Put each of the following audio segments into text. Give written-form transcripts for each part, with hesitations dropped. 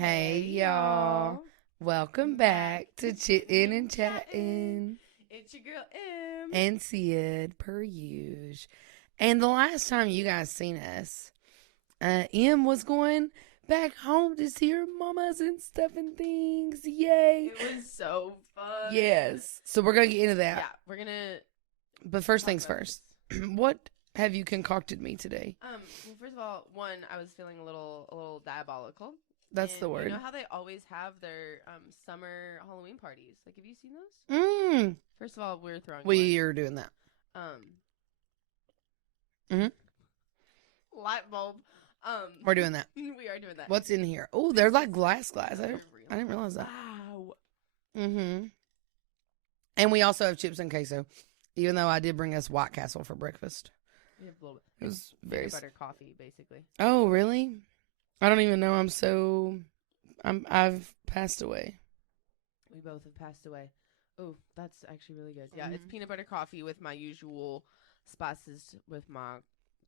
Hey, y'all. Welcome back to Chittin' and Chattin'. It's your girl, M. And Sid, per usual. And the last time you guys seen us, M was going back home to see her mamas and stuff and things. Yay. It was so fun. Yes. So we're going to get into that. Yeah, we're going to... But first things first. What have you concocted me today? Well, first of all, I was feeling a little diabolical. That's the word. You know how they always have their summer Halloween parties? Like, have you seen those? First of all, we're throwing We are doing that. Light bulb. We're doing that. We are doing that. What's in here? Oh, they're like glass. I didn't realize that. Wow. And we also have chips and queso, even though I did bring us White Castle for breakfast. We have a little bit. It was very butter coffee, basically. Oh, really? I don't even know. I've passed away. We both have passed away. Oh, that's actually really good. Yeah, it's peanut butter coffee with my usual spices, with my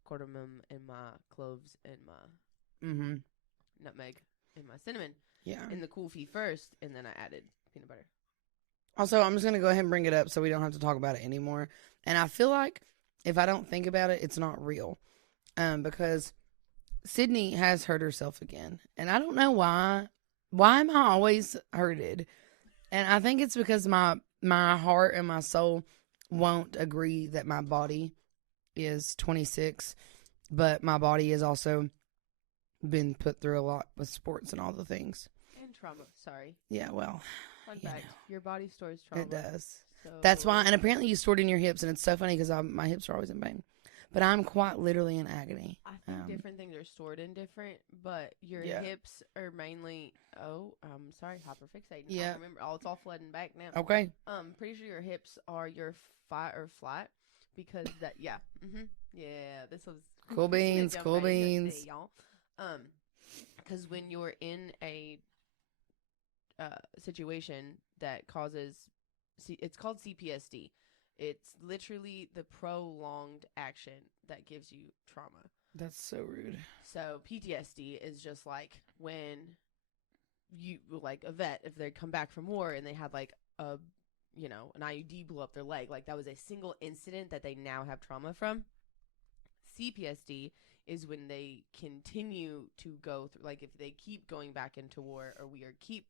cardamom and my cloves and my nutmeg and my cinnamon. Yeah. In the kufi first, and then I added peanut butter. Also, I'm just going to go ahead and bring it up so we don't have to talk about it anymore. And I feel like if I don't think about it, it's not real. Because Sydney has hurt herself again. And I don't know why. Why am I always hurted? And I think it's because my heart and my soul won't agree that my body is 26. But my body has also been put through a lot with sports and all the things. And trauma, sorry. Yeah, well. Fun fact, your body stores trauma. It does. So... That's why, and apparently you store it in your hips, and it's so funny because my hips are always in pain. But I'm quite literally in agony. I think different things are stored in different, but your hips are mainly, hyperfixating. Yeah. I remember, it's all flooding back now. Okay. Pretty sure your hips are your fight or flight because that, yeah. This was cool beans, y'all. Because when you're in a situation that causes, it's called CPSD. It's literally the prolonged action that gives you trauma. That's so rude. So PTSD is just like when you, like a vet, if they come back from war and they had like an IUD blew up their leg, like that was a single incident that they now have trauma from. CPSD is when they continue to go through, like if they keep going back into war or keep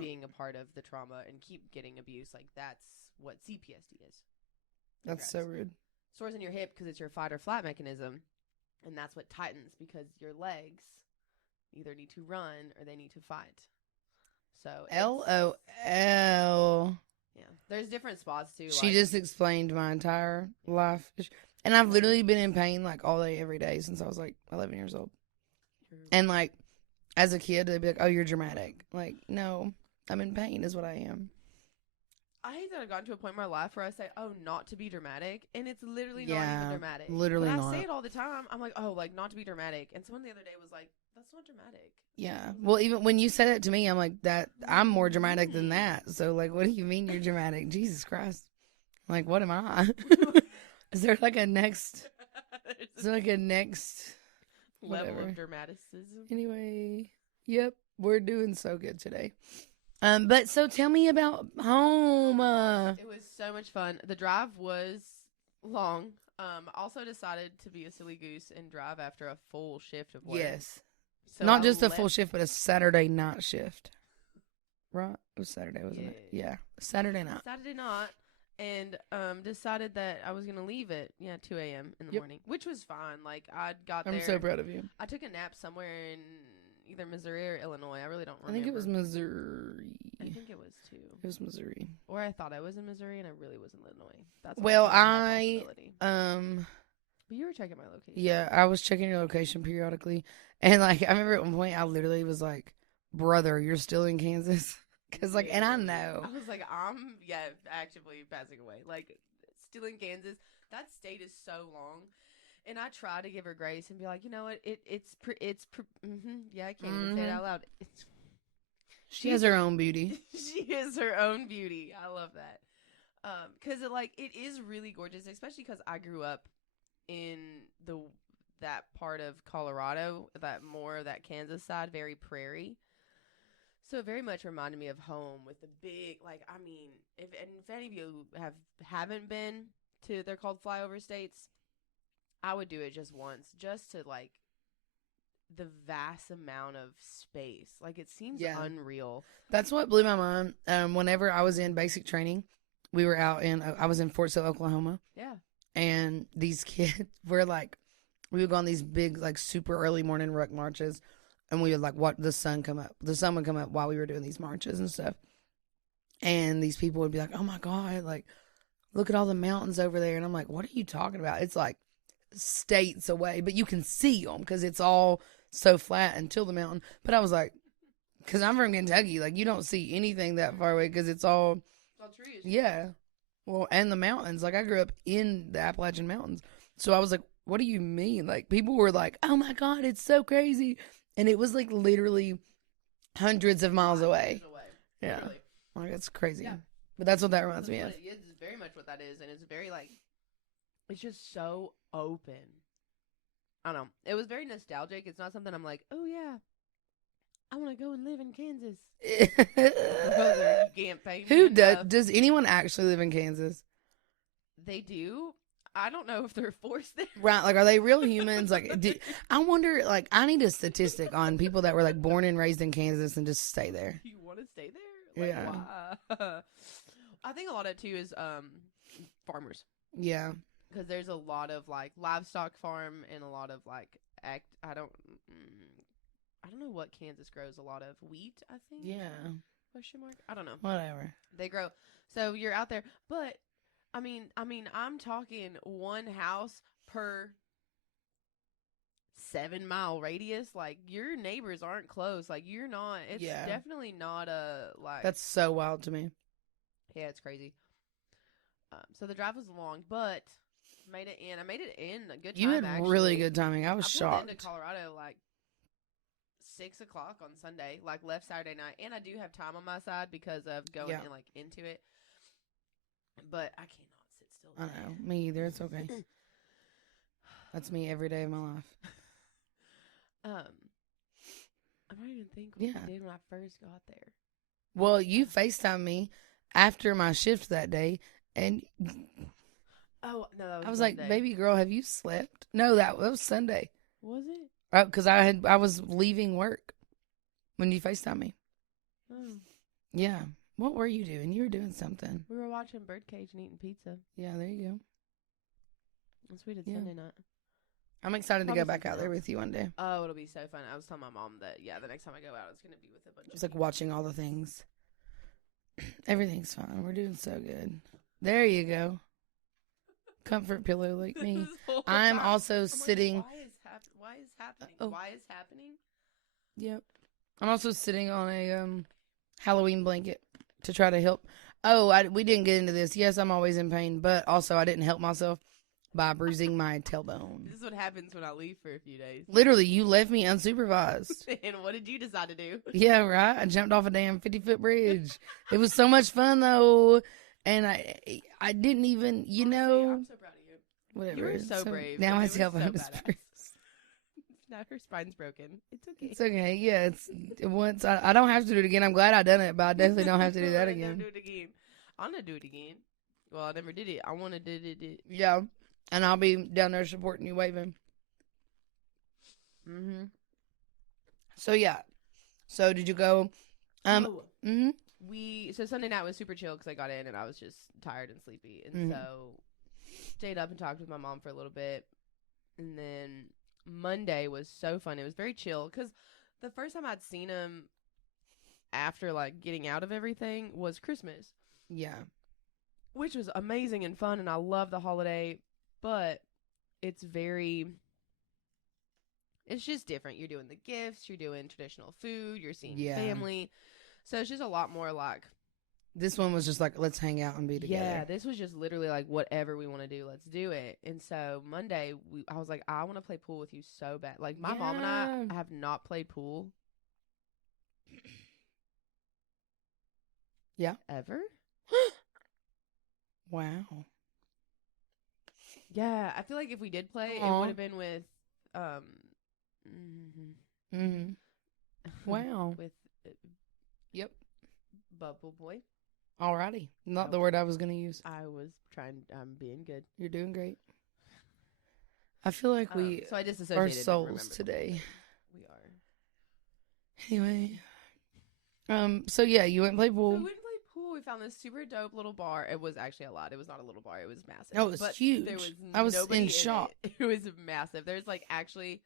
being a part of the trauma and keep getting abuse, like that's what CPSD is. That's so rude. Stores in your hip because it's your fight or flight mechanism, and that's what tightens because your legs either need to run or they need to fight. So LOL. Yeah, there's different spots too. She just explained my entire life. And I've literally been in pain like all day, every day since I was like 11 years old. And like as a kid, they'd be like, "Oh, you're dramatic." Like, no, I'm in pain is what I am. I hate that I've gotten to a point in my life where I say, "Oh, not to be dramatic," and it's literally not even dramatic. Literally but not. I say it all the time. I'm like, "Oh, like not to be dramatic," and someone the other day was like, "That's not dramatic." Yeah. Well, even when you said it to me, I'm like, "That I'm more dramatic than that." So like, what do you mean you're dramatic? Jesus Christ! Like, what am I? Is there like a next? Is there like a next level of dramaticism? Anyway, yep, we're doing so good today. But so tell me about home. It was so much fun. The drive was long. Also decided to be a silly goose and drive after a full shift of work. Yes. So not just a full shift, but a Saturday night shift. Right? It was Saturday, wasn't it? Yeah. Saturday night. Saturday night. And decided that I was going to leave at 2 a.m. in the morning, which was fine. Like, I got there. I'm so proud of you. I took a nap somewhere in either Missouri or Illinois. I really don't remember. I think it was Missouri. I think it was too. It was Missouri. Or I thought I was in Missouri and I really was in Illinois. That's But you were checking my location. Yeah, I was checking your location periodically. And, like, I remember at one point I literally was like, "Brother, you're still in Kansas?" Because, like, and I know. I was like, I'm, actively passing away. Like, still in Kansas. That state is so long. And I try to give her grace and be like, you know what? I can't even say it out loud. She has her own beauty. She is her own beauty. I love that. Because, it is really gorgeous, especially because I grew up in that part of Colorado, that Kansas side, very prairie. So it very much reminded me of home with the big, like, I mean, if any of you haven't been to, they're called flyover states, I would do it just once, just to like the vast amount of space. Like, it seems unreal. That's what blew my mind. Whenever I was in basic training, I was in Fort Sill, Oklahoma. Yeah. And these kids were like, we would go on these big, like, super early morning ruck marches, and we would like watch the sun come up. The sun would come up while we were doing these marches and stuff. And these people would be like, "Oh my God, like, look at all the mountains over there." And I'm like, "What are you talking about?" It's like states away, but you can see them because it's all so flat until the mountain. But I was like, because I'm from Kentucky, like, you don't see anything that far away because it's all trees. Yeah. Well, and the mountains. Like, I grew up in the Appalachian Mountains. So I was like, what do you mean? Like, people were like, "Oh my God, it's so crazy." And it was like literally hundreds of miles away. Yeah. Literally. Like, it's crazy. Yeah. But that's what that reminds me of. It's very much what that is. And it's very like, it's just so open. I don't know. It was very nostalgic. It's not something I'm like, oh yeah, I want to go and live in Kansas. You can't pay me Who enough. does anyone actually live in Kansas? They do. I don't know if they're forced there. Right, like, are they real humans? Like, I wonder, like, I need a statistic on people that were, like, born and raised in Kansas and just stay there. You want to stay there? Like, Yeah. why? I think a lot of it, too, is farmers. Yeah. Because there's a lot of, like, livestock farm and a lot of, like, I don't know what Kansas grows a lot of. Wheat, I think? Yeah. Question mark? I don't know. Whatever. They grow. So you're out there. But, I mean, I'm talking one house per 7-mile radius. Like, your neighbors aren't close. Like, you're not. It's definitely not a, like. That's so wild to me. Yeah, it's crazy. So the drive was long, but made it in. I made it in a good time. You had actually. Really good timing. I was shocked. I pulled into Colorado like 6 o'clock on Sunday, like left Saturday night, and I do have time on my side because of going in, like, into it. But I cannot sit still. I know. Me either. It's okay. That's me every day of my life. I don't even think what I did when I first got there. Well, you FaceTimed me after my shift that day, and oh no, that was I was Monday. like, "Baby girl, have you slept?" No, that was Sunday. Was it? Because I was leaving work when you FaceTimed me. Oh. Yeah. What were you doing? You were doing something. We were watching Birdcage and eating pizza. Yeah, there you go. That's what we did Sunday night. I'm excited to go back out there with you one day. Oh, it'll be so fun. I was telling my mom that, the next time I go out, it's going to be with a bunch of It's like watching all the things. Everything's fine. We're doing so good. There you go. Comfort pillow like me. I'm also sitting. Like, why is happening? Why is happening? Yep. I'm also sitting on a Halloween blanket to try to help. Oh, we didn't get into this. Yes, I'm always in pain, but also I didn't help myself by bruising my tailbone. This is what happens when I leave for a few days. Literally, you left me unsupervised. And what did you decide to do? Yeah, right. I jumped off a damn 50-foot bridge. It was so much fun though, and I didn't even, I'm so proud of you. Whatever. You were so brave. Now my so tailbone is bruised. Now her spine's broken. It's okay. It's okay. Yeah, once I don't have to do it again. I'm glad I done it, but I definitely don't have to do that again. Don't do it again. I'm gonna do it again. Well, I never did it. I want to do it. Yeah, and I'll be down there supporting you, waving. Mm-hmm. So yeah. So did you go? So Sunday night was super chill because I got in and I was just tired and sleepy, and so stayed up and talked with my mom for a little bit, and then Monday was so fun. It was very chill because the first time I'd seen him after like getting out of everything was Christmas. Yeah. Which was amazing and fun, and I love the holiday, but it's just different. You're doing the gifts, you're doing traditional food, you're seeing family. So it's just a lot more like... This one was just like, let's hang out and be together. Yeah, this was just literally like, whatever we want to do, let's do it. And so Monday, I was like, I want to play pool with you so bad. Like, my mom and I have not played pool. Yeah. Ever? Wow. Yeah, I feel like if we did play, it would have been with, Wow. with bubble boy. Alrighty. Not the word I was going to use. I was trying. I'm being good. You're doing great. I feel like we So I disassociated. are and souls remembered. today. We are. Anyway. So yeah, you went and played pool. So we went and played pool. We found this super dope little bar. It was actually a lot. It was not a little bar. It was massive. Oh, it was but huge. There was I was nobody in shock. It was massive. There's like actually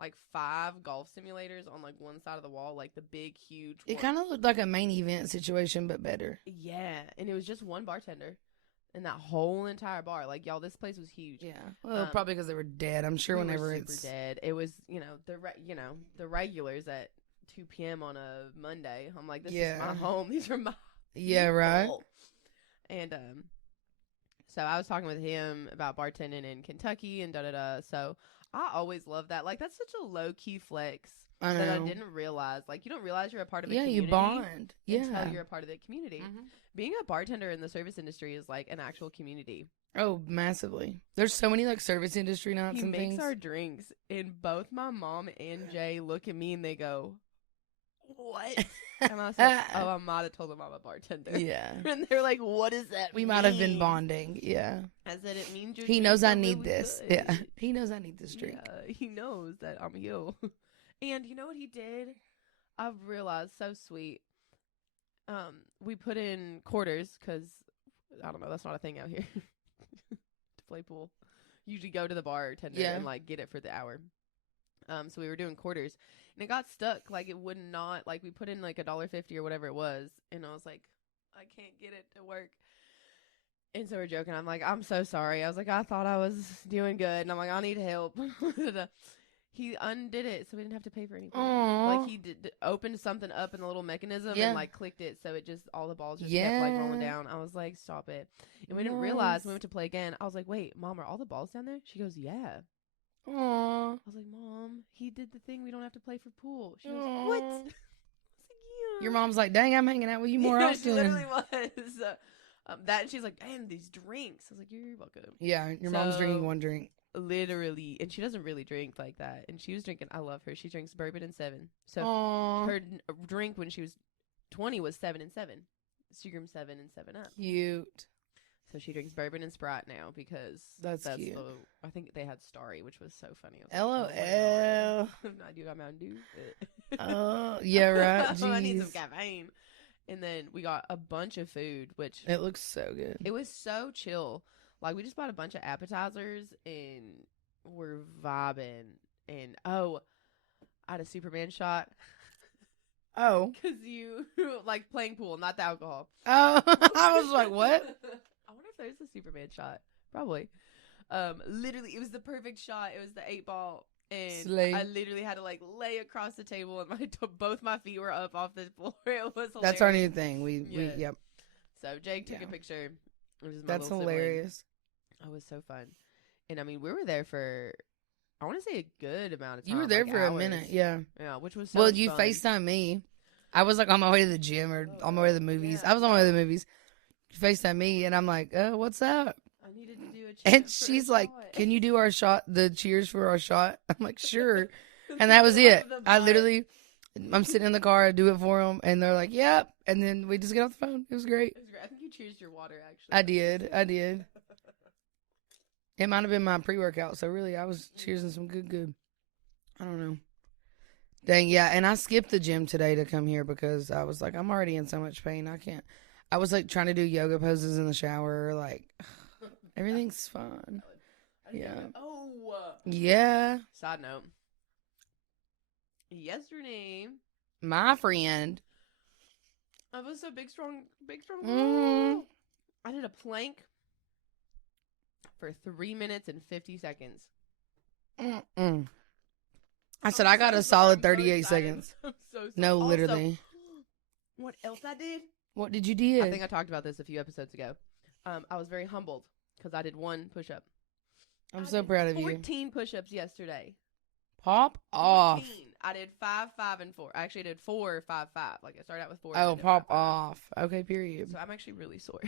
like 5 golf simulators on like one side of the wall, like the big, huge. It kind of looked like a main event situation, but better. Yeah, and it was just one bartender in that whole entire bar. Like, y'all, this place was huge. Yeah, well, probably because they were dead. I'm sure we whenever were it's super dead, it was the regulars at 2 p.m. on a Monday. I'm like, this is my home. These are my people. Right. And so I was talking with him about bartending in Kentucky and da-da-da. So I always love that. Like, that's such a low-key flex that I didn't realize. Like, you don't realize you're a part of a community. Yeah, you bond. Until you're a part of the community. Mm-hmm. Being a bartender in the service industry is like an actual community. Oh, massively. There's so many like service industry nights and things. He makes our drinks, and both my mom and Jay look at me and they go, "What?" And I was like, "Oh, I might have told them I'm a bartender." Yeah. And they're like, "What does that We mean?" might have been bonding. Yeah. I said it means he knows I need really this. good. Yeah. He knows I need this drink. Yeah, he knows that I'm you. And you know what he did? I've realized, so sweet. We put in quarters because I don't know, that's not a thing out here to play pool. Usually go to the bartender and like get it for the hour. So we were doing quarters and it got stuck. Like it would not, like we put in like $1.50 or whatever it was, and I was like, I can't get it to work. And so we're joking. I'm like, I'm so sorry. I was like, I thought I was doing good, and I'm like, I need help. He undid it, so we didn't have to pay for anything. Aww. Like he opened something up in the little mechanism and like clicked it, so it just all the balls just kept like rolling down. I was like, stop it. And we didn't realize when we went to play again. I was like, wait, Mom, are all the balls down there? She goes, yeah. Aww. I was like, Mom, he did the thing. We don't have to play for pool. She goes, what? I was like, yeah. Your mom's like, dang, I'm hanging out with you more often. She literally was. That and she's like, damn, these drinks. I was like, you're welcome. Yeah, your mom's drinking one drink. Literally, and she doesn't really drink like that. And she was drinking. I love her. She drinks bourbon and 7. So her drink when she was 20 was 7 and 7. Seagram 7 and 7 Up. Cute. So she drinks bourbon and Sprite now because that's cute. I think they had Starry, which was so funny. LOL. I do got Mountain Dew. Oh yeah, right. Jeez. I need some caffeine. And then we got a bunch of food, which it looks so good. It was so chill. Like, we just bought a bunch of appetizers, and we're vibing. And, I had a Superman shot. Oh. Because you, like, playing pool, not the alcohol. Oh, I was like, what? I wonder if there's a Superman shot. Probably. Literally, it was the perfect shot. It was the 8-ball. And Slay. I literally had to, like, lay across the table, and both my feet were up off the floor. It was hilarious. That's our new thing. Yep. So, Jake took a picture. That's hilarious. It was so fun. And I mean, we were there for, I want to say a good amount of time. You were there like for hours. a minute, yeah. Yeah, which was so Well, much you fun. FaceTime me. I was like on my way to the gym or on my way to the movies. I was on my way to the movies. You FaceTime me, and I'm like, what's up? I needed to do a cheer And for she's a like, shot. can you do our shot, the cheers for our shot? I'm like, sure. And that was it. I'm sitting in the car, I do it for them, and they're like, yep. And then we just get off the phone. It was great. I think you cheersed your water, actually. I did. It might have been my pre-workout, so really I was cheersing some good. I don't know. Dang, yeah, and I skipped the gym today to come here because I was like, I'm already in so much pain. I can't. I was like trying to do yoga poses in the shower, like, everything's fun. Yeah. Yeah. Side note. Yesterday, My friend. I was a big, strong. Mm. I did a plank for 3 minutes and 50 seconds. Mm-mm. I said I got a solid 38 seconds. I'm so sorry. No, Also, literally. what else I did? What did you do? I think I talked about this a few episodes ago. I was very humbled because I did 1 push-up. I'm so proud of 14 you. 14 push-ups yesterday. Pop off. 14. I did 5, 5, and 4. I actually did 4, 5, 5. Like I started out with 4. Oh, and did pop 5, 5. off. Okay, period. So I'm actually really sore.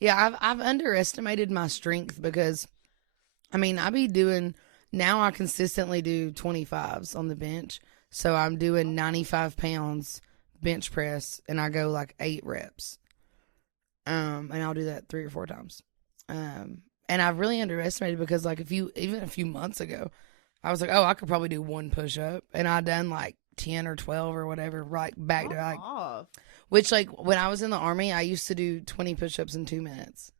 Yeah, I've underestimated my strength because, I mean, now I consistently do 25s on the bench. So I'm doing 95 pounds bench press, and I go like 8 reps. And I'll do that 3 or 4 times. And I've really underestimated because like even a few months ago, I was like, oh, I could probably do 1 push up, and I done like 10 or 12 or whatever, right back to back. Which like when I was in the Army, I used to do 20 push ups in 2 minutes,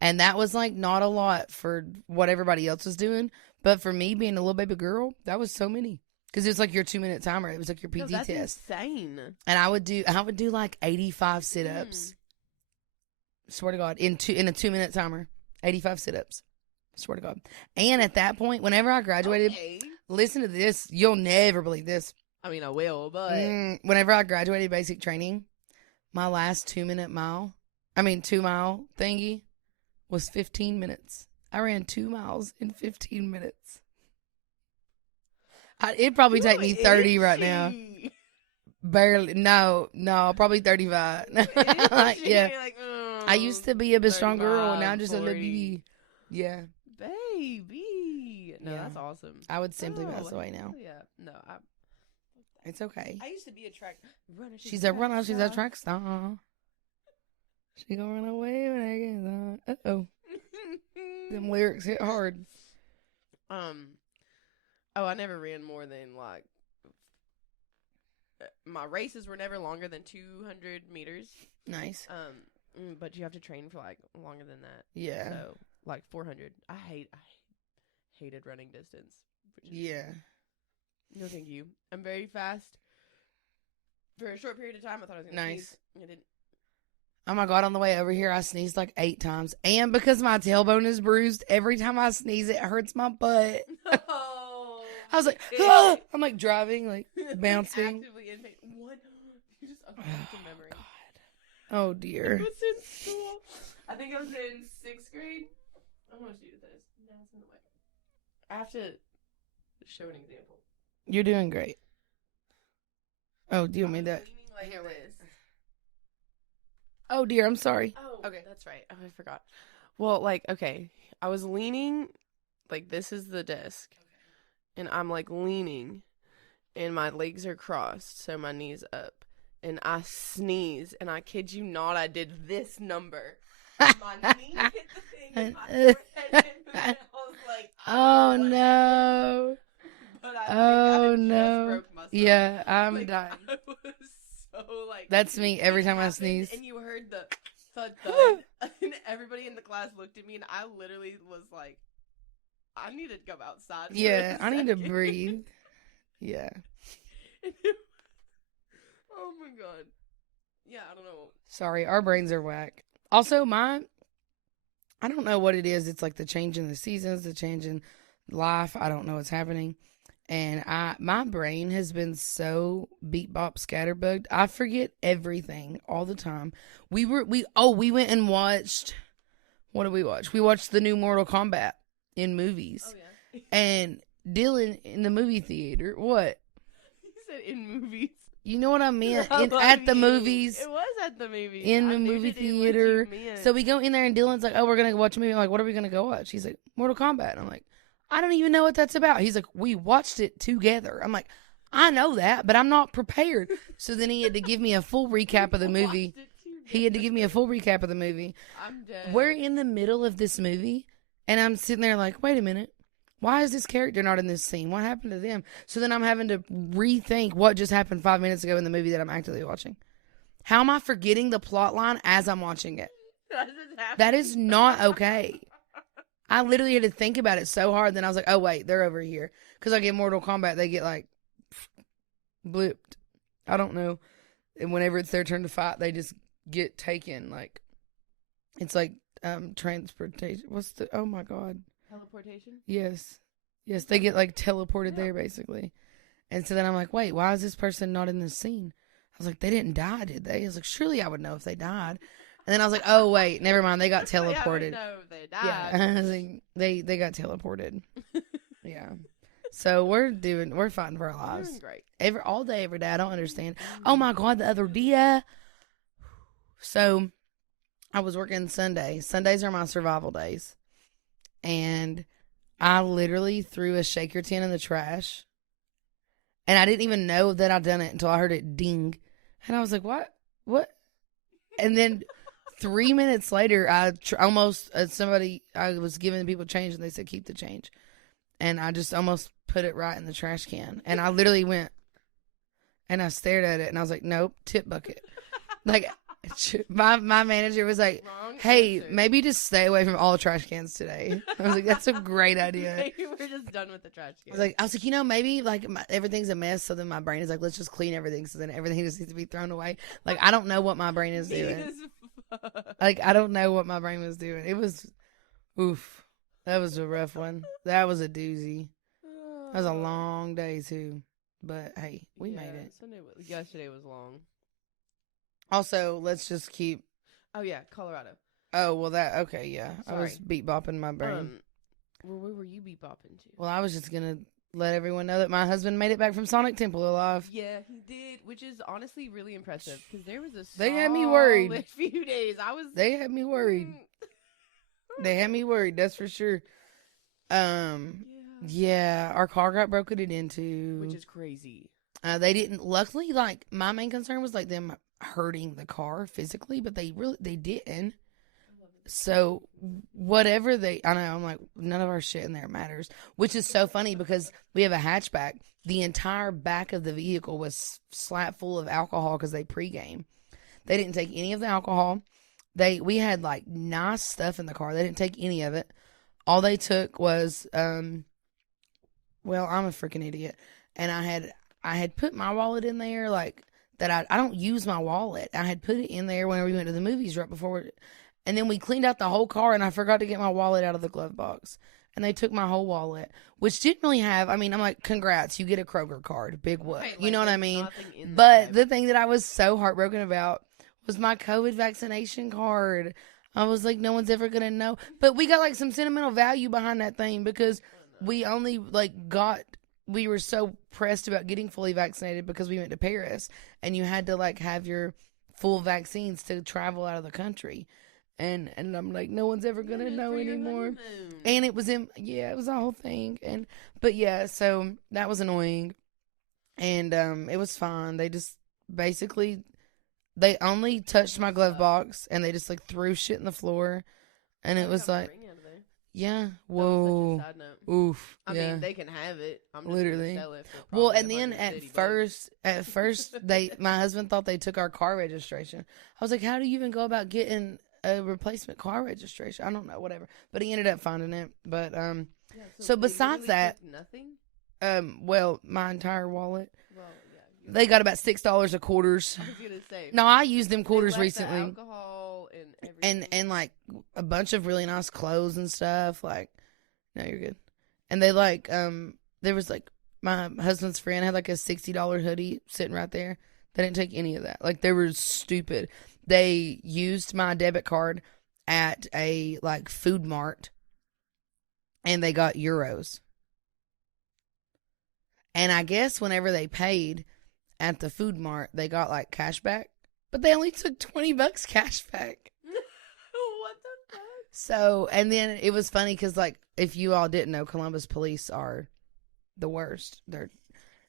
and that was like not a lot for what everybody else was doing, but for me being a little baby girl, that was so many. Because it's like your 2-minute timer. It was like your PT that's test. Insane. And I would do like 85 sit-ups. Swear to God, in a 2-minute timer, 85 sit-ups. Swear to God. And at that point, whenever I graduated, listen to this. You'll never believe this. I mean, I will, but whenever I graduated basic training, my last 2 mile thingy was 15 minutes. I ran 2 miles in 15 minutes. It'd probably take me 30 right now. Barely. No, probably 35. Like, yeah. Like, I used to be a bit strong girl, and now I'm just 40. A little baby. Yeah. Baby. No, that's awesome. I would simply pass away now. Yeah. No, it's okay. I used to be a track runner. She's a runner. She's a track star. She gonna run away when I get on. Uh-oh. Them lyrics hit hard. Oh, I never ran more than like my races were never longer than 200 meters. Nice. But you have to train for like longer than that. Yeah. So like 400. I hated running distance. Yeah. No, thank you. I'm very fast. For a short period of time, I thought I was gonna sneeze. I didn't. Oh my God! On the way over here, I sneezed like 8 times, and because my tailbone is bruised, every time I sneeze, it hurts my butt. Oh. I was like, ah! I'm like driving, like bouncing. Actively in pain. What? You just unlocked a memory. God. Oh dear. I was in school. I think I was in 6th grade. I want to do this. Now it's in the way. I have to show an example. You're doing great. Oh, do you want me that? Like here it is. Oh dear, I'm sorry. Oh, okay, that's right. Oh, I forgot. Well, like, okay, I was leaning, like this is the desk, and I'm like leaning, and my legs are crossed, so my knees up, and I sneeze, and I kid you not, I did this number. My knee hit the thing, and my forehead hit the thing. I was like, oh no. But I no. Broke myself. Yeah, I'm like, dying. I was so like. That's me every time I sneeze. And you heard the thud, and everybody in the class looked at me, and I literally was like, I need to go outside. Yeah, I need to breathe. Yeah. Oh my God. Yeah, I don't know. Sorry, our brains are whack. Also, I don't know what it is. It's like the change in the seasons, the change in life. I don't know what's happening. And my brain has been so beat bop scatterbugged. I forget everything all the time. We went and watched, what did we watch? We watched the new Mortal Kombat in movies. Oh yeah. And Dylan in the movie theater. What? You said in movies. You know what I meant? At the movies. It was at the movies. In the movie theater. So we go in there and Dylan's like, oh, we're going to go watch a movie. I'm like, what are we going to go watch? He's like, Mortal Kombat. And I'm like, I don't even know what that's about. He's like, we watched it together. I'm like, I know that, but I'm not prepared. So then he had to give me a full recap of the movie. I'm dead. We're in the middle of this movie, and I'm sitting there like, wait a minute. Why is this character not in this scene? What happened to them? So then I'm having to rethink what just happened 5 minutes ago in the movie that I'm actively watching. How am I forgetting the plot line as I'm watching it? That is not okay. I literally had to think about it so hard. Then I was like, oh, wait, they're over here. Because like in Mortal Kombat, they get like blipped. I don't know. And whenever it's their turn to fight, they just get taken. Like, it's like transportation. Oh my God. Teleportation? Yes. Yes, they get like teleported there basically. And so then I'm like, wait, why is this person not in this scene? I was like, they didn't die, did they? I was like, surely I would know if they died. And then I was like, oh, wait, never mind. They got teleported. Yeah, if they died. Yeah, I was like, they got teleported. Yeah. So we're fighting for our lives. Doing great. All day, every day. I don't understand. Oh, my God, the other day. So I was working Sunday. Sundays are my survival days. And I literally threw a shaker tin in the trash. And I didn't even know that I'd done it until I heard it ding. And I was like, what? And then 3 minutes later, I was giving people change and they said, keep the change. And I just almost put it right in the trash can. And I literally went and I stared at it and I was like, nope, tip bucket. Like, my manager was like, Wrong hey, answer. maybe just stay away from all trash cans today. I was like, that's a great idea. We're just done with the trash can. I was like, maybe like everything's a mess. So then my brain is like, let's just clean everything. So then everything just needs to be thrown away. Like, I don't know what my brain is doing. Like, I don't know what my brain was doing. It was, oof. That was a rough one. That was a doozy. That was a long day too. But hey, we made it. Yesterday was long. Also, let's just keep. Oh yeah, Colorado. Oh well, okay, yeah. Sorry. I was beat bopping my brain. Where were you beat bopping to? Well, I was just gonna let everyone know that my husband made it back from Sonic Temple alive. Yeah, he did, which is honestly really impressive because there was They had me worried. solid few days. They had me worried. They had me worried. That's for sure. Yeah, our car got broken into, which is crazy. They didn't. Luckily, like my main concern was like them hurting the car physically, but they didn't. So whatever I know, I'm like, none of our shit in there matters, which is so funny because we have a hatchback. The entire back of the vehicle was slap full of alcohol because they pregame. They didn't take any of the alcohol. We had like nice stuff in the car. They didn't take any of it. All they took was, well, I'm a freaking idiot, and I had put my wallet in there like. That I don't use my wallet. I had put it in there whenever we went to the movies right before. And then we cleaned out the whole car and I forgot to get my wallet out of the glove box. And they took my whole wallet, which didn't really have, I mean, I'm like, congrats, you get a Kroger card. Big whoop. Right, you know what I mean? But the thing that I was so heartbroken about was my COVID vaccination card. I was like, no one's ever going to know. But we got like some sentimental value behind that thing because we only we were so pressed about getting fully vaccinated because we went to Paris and you had to like have your full vaccines to travel out of the country. And I'm like, no one's ever going to know anymore. And it was it was a whole thing. But yeah, so that was annoying. And it was fine. They just basically, they only touched my glove box and they just like threw shit in the floor. And it was like, yeah, whoa, oof. I mean, they can have it. I'm just literally. Gonna sell it for well, and then $150. at first, my husband thought they took our car registration. I was like, how do you even go about getting a replacement car registration? I don't know, whatever. But he ended up finding it. But so besides that, nothing. Well, my entire wallet. Well, yeah. They got about $6 of quarters. I was gonna say. No, I used them quarters the recently. alcohol and everything. And like a bunch of really nice clothes and stuff. Like, no, you're good. And they like there was like my husband's friend had like a $60 hoodie sitting right there. They didn't take any of that. Like, they were stupid. They used my debit card at a like food mart and they got euros. And I guess whenever they paid at the food mart, they got like cash back, but they only took $20 cash back. What the fuck? So, and then it was funny because, like, if you all didn't know, Columbus police are the worst.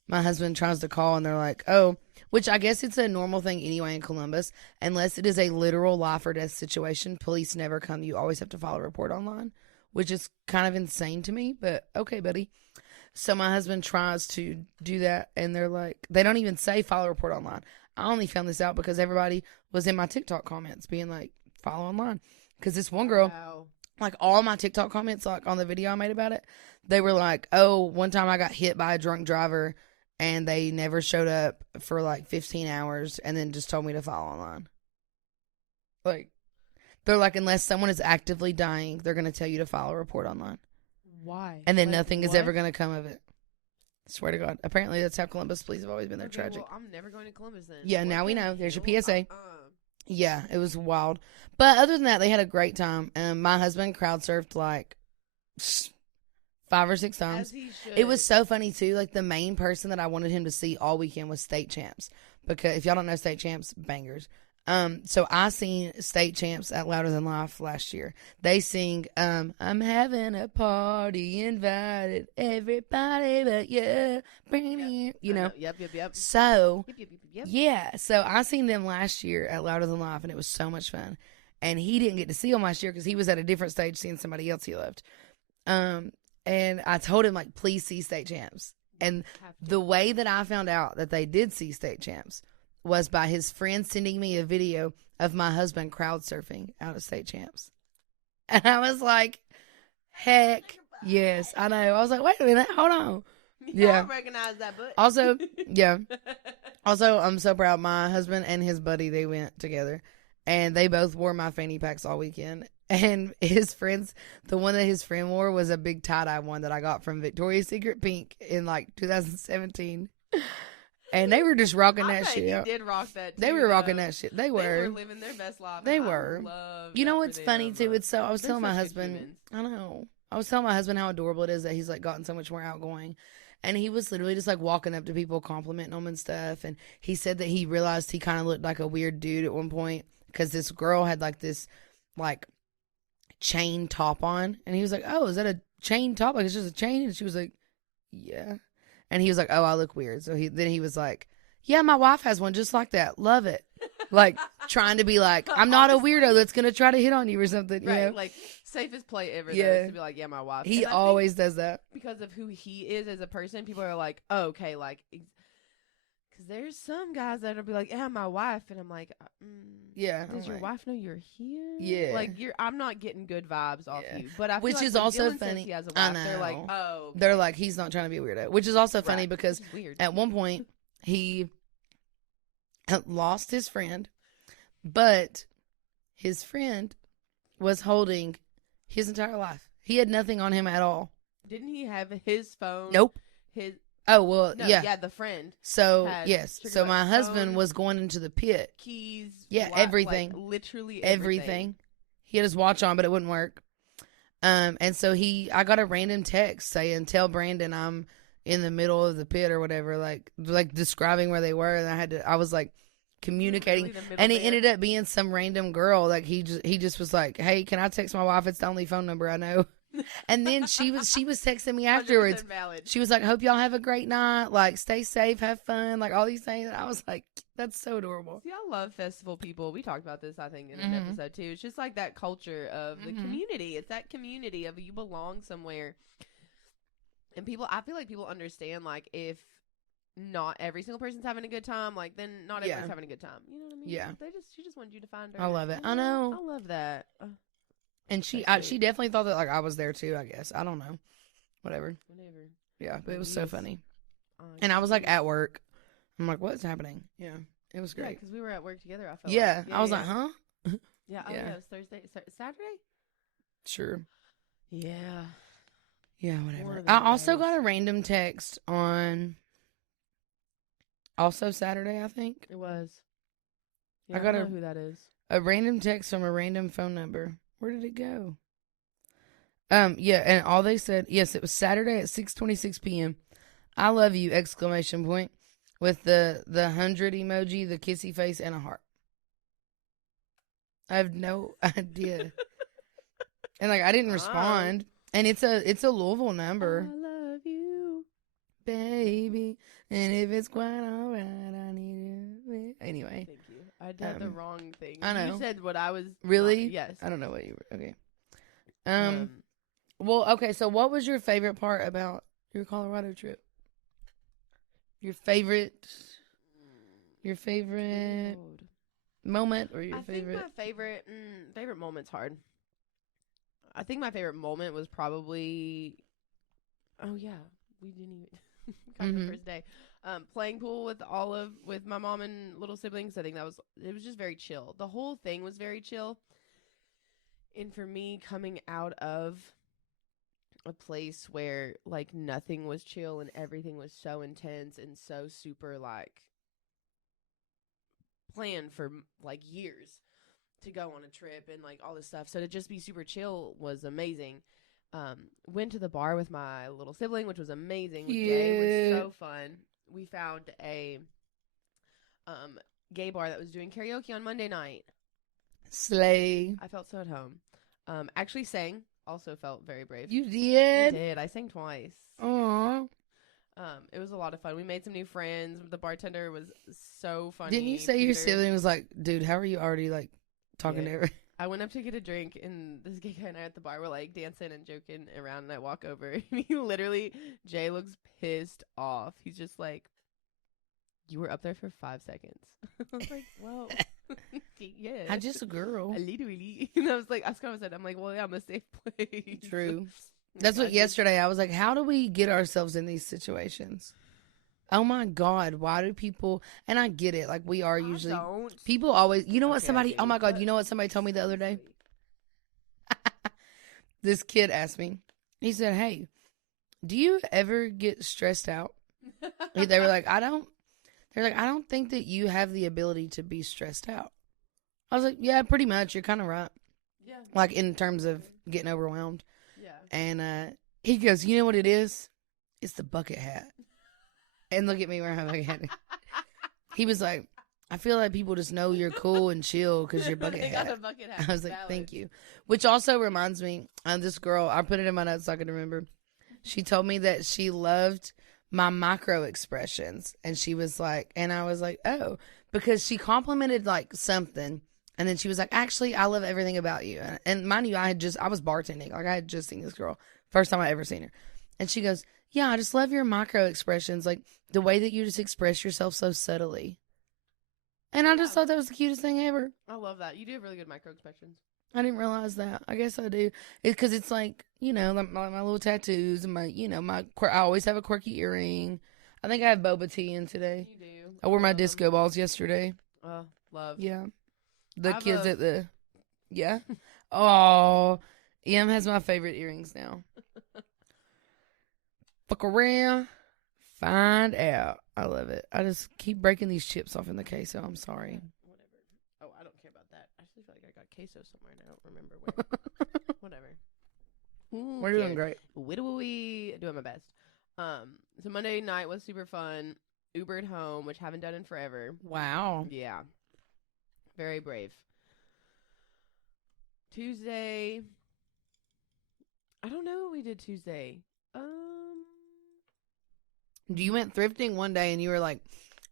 My husband tries to call and they're like, oh, which I guess it's a normal thing anyway in Columbus, unless it is a literal life or death situation. Police never come. You always have to file a report online, which is kind of insane to me, but okay, buddy. So my husband tries to do that, and they're like, they don't even say file a report online. I only found this out because everybody was in my TikTok comments being like, file online. Because this one girl, like all my TikTok comments, like on the video I made about it, they were like, oh, one time I got hit by a drunk driver, and they never showed up for like 15 hours, and then just told me to file online. Like, they're like, unless someone is actively dying, they're going to tell you to file a report online. Why? And then nothing is ever going to come of it. I swear to God. Apparently, that's how Columbus police have always been. They're tragic. Well, I'm never going to Columbus then. Yeah, now we know. There's your PSA. Yeah, it was wild. But other than that, they had a great time. My husband crowd surfed like 5 or 6 times. As he should. It was so funny, too. Like, the main person that I wanted him to see all weekend was State Champs. Because if y'all don't know State Champs, bangers. So I seen State Champs at Louder Than Life last year. They sing, I'm having a party, invited everybody but you, you know. Yep. So, Yep. yeah, so I seen them last year at Louder Than Life, and it was so much fun. And he didn't get to see them last year because he was at a different stage seeing somebody else he loved. And I told him, like, please see State Champs. And the way that I found out that they did see State Champs was by his friend sending me a video of my husband crowd surfing out of State Champs. And I was like, heck yes. I know. I was like, wait a minute, hold on. Yeah. I recognize that, but Also, yeah. Also, I'm so proud. My husband and his buddy, they went together. And they both wore my fanny packs all weekend. And his friends, the one that his friend wore was a big tie-dye one that I got from Victoria's Secret Pink in like 2017. And they were just rocking that shit. He did rock that too, They were rocking that shit. They were. They were living their best life. They were. You know what's funny too? It's so I was They're telling my such good husband. humans. I know. I was telling my husband how adorable it is that he's like gotten so much more outgoing. And he was literally just like walking up to people, complimenting them and stuff. And he said that he realized he kind of looked like a weird dude at one point because this girl had like this like chain top on. And he was like, oh, is that a chain top? Like it's just a chain? And she was like, yeah. And he was like, oh, I look weird. So he was like, yeah, my wife has one just like that. Love it. Like trying to be like, I'm not a weirdo that's going to try to hit on you or something. Right, you know? like safest play ever. Yeah. Though, is to be like, yeah, my wife. He And I think always does that. because of who he is as a person, people are like, oh, okay, like, because there's some guys that'll be like, yeah, my wife, and I'm like, Yeah. does I'm your like, wife know you're here? Yeah. Like I'm not getting good vibes off Yeah. you. But I feel Which like is when also Dylan says funny. he has a I wife, they're like, know. oh, okay. They're like, he's not trying to be a weirdo, which is also funny Right. because Which is weird. at one point he lost his friend, but his friend was holding his entire life. He had nothing on him at all. Didn't he have his phone? Nope. His Oh, well, no, yeah. the friend. So, had yes. pretty So much my husband phone, was going into the pit. keys. Yeah, like, everything. literally Everything. He had his watch on, but it wouldn't work. And so I got a random text saying, tell Brandon I'm in the middle of the pit or whatever, like describing where they were. And I was like communicating, Really the and it middleman. ended up being some random girl. Like he just was like, hey, can I text my wife? It's the only phone number I know. And then she was texting me afterwards. 100% valid. She was like, hope y'all have a great night. Like, stay safe, have fun. Like, all these things. And I was like, that's so adorable. See, I love festival people. We talked about this, I think, in an episode too. It's just like that culture of the community. It's that community of you belong somewhere. And I feel like people understand, like, if not every single person's having a good time, like, then not everyone's having a good time. You know what I mean? Yeah. She just wanted you to find her. I love it. I know. I love that. And she That's she sweet. definitely thought that, like, I was there too, I guess. I don't know. Whatever. Whatever. Yeah, but it was so Yes. funny. And I was, like, at work. I'm like, what's happening? Yeah, it was Yeah, great. because we were at work together. I felt Yeah, like. I was like, huh? Yeah. Oh, yeah. yeah. It was Thursday. Saturday. Sure. Yeah. Yeah, One whatever. of I them also days. got a random text on also Saturday, I think. It was. I Yeah, got don't a- know who that is. A random text from a random phone number. Where did it go? Yeah, and all they said, yes, it was Saturday at 6:26 p.m. I love you! Exclamation point with the 100 emoji, the kissy face, and a heart. I have no idea. And like I didn't respond. And it's a Louisville number. I love you. Baby, and if it's quite alright, I need you. Anyway, Thank you. I did the wrong thing. I know. You said what I was. really? Yes. I don't know what you were. Okay. Well, okay. So, what was your favorite part about your Colorado trip? Your favorite Lord. moment or your I favorite? think my favorite moment's hard. I think my favorite moment was probably. Oh yeah, we didn't even come the first day. Playing pool with my mom and little siblings. I think it was just very chill. The whole thing was very chill. And for me, coming out of a place where like nothing was chill and everything was so intense and so super like planned for like years to go on a trip and like all this stuff. So to just be super chill was amazing. Went to the bar with my little sibling, which was amazing. Jay was so fun. We found a gay bar that was doing karaoke on Monday night. Slay. I felt so at home. Actually sang. Also felt very brave. You I did? did. I sang twice. Aww. It was a lot of fun. We made some new friends. The bartender was so funny. Didn't you say your sibling was like, dude, how are you already like talking to her? I went up to get a drink, and this gay guy and I at the bar were like dancing and joking around, and I walk over, and he literally, Jay looks pissed off. He's just like, you were up there for 5 seconds. I was like, well, yeah. I'm just a girl. Literally. And I was kind of upset. I'm like, well, yeah, I'm a safe place. True. That's what yesterday I was like, how do we get ourselves in these situations? Oh my God, why do people, and I get it, like we are usually, people always, you know what somebody, oh my God, you know what somebody told me the other day? This kid asked me, he said, hey, do you ever get stressed out? They were like, I don't think that you have the ability to be stressed out. I was like, yeah, pretty much, you're kind of right. Yeah. Like in terms of getting overwhelmed. Yeah. And he goes, you know what it is? It's the bucket hat. And look at me wearing my bucket hat. He was like, I feel like people just know you're cool and chill because you're bucket hat. Got a bucket hat. I was like, thank you. Which also reminds me, this girl, I put it in my notes so I can remember. She told me that she loved my micro expressions. And she was like, and I was like, oh, because she complimented like something. And then she was like, actually, I love everything about you. And mind you, I was bartending. Like I had just seen this girl. First time I ever seen her. And she goes, yeah, I just love your micro expressions. Like the way that you just express yourself so subtly. And I just thought that was the cutest thing ever. I love that. You do have really good micro expressions. I didn't realize that. I guess I do. Because it's like, you know, like my little tattoos and my, you know, I always have a quirky earring. I think I have boba tea in today. You do. I wore my disco balls yesterday. Love. Yeah. The kids at the, yeah. Oh, Em has my favorite earrings now. Fuck around, find out. I love it. I just keep breaking these chips off in the queso. I'm sorry. Whatever. Oh, I don't care about that. I actually feel like I got queso somewhere and I don't remember where. Whatever. We're doing great. We doing my best. So Monday night was super fun. Ubered home, which I haven't done in forever. Wow. Yeah. Very brave. Tuesday. I don't know what we did Tuesday. You went thrifting one day and you were like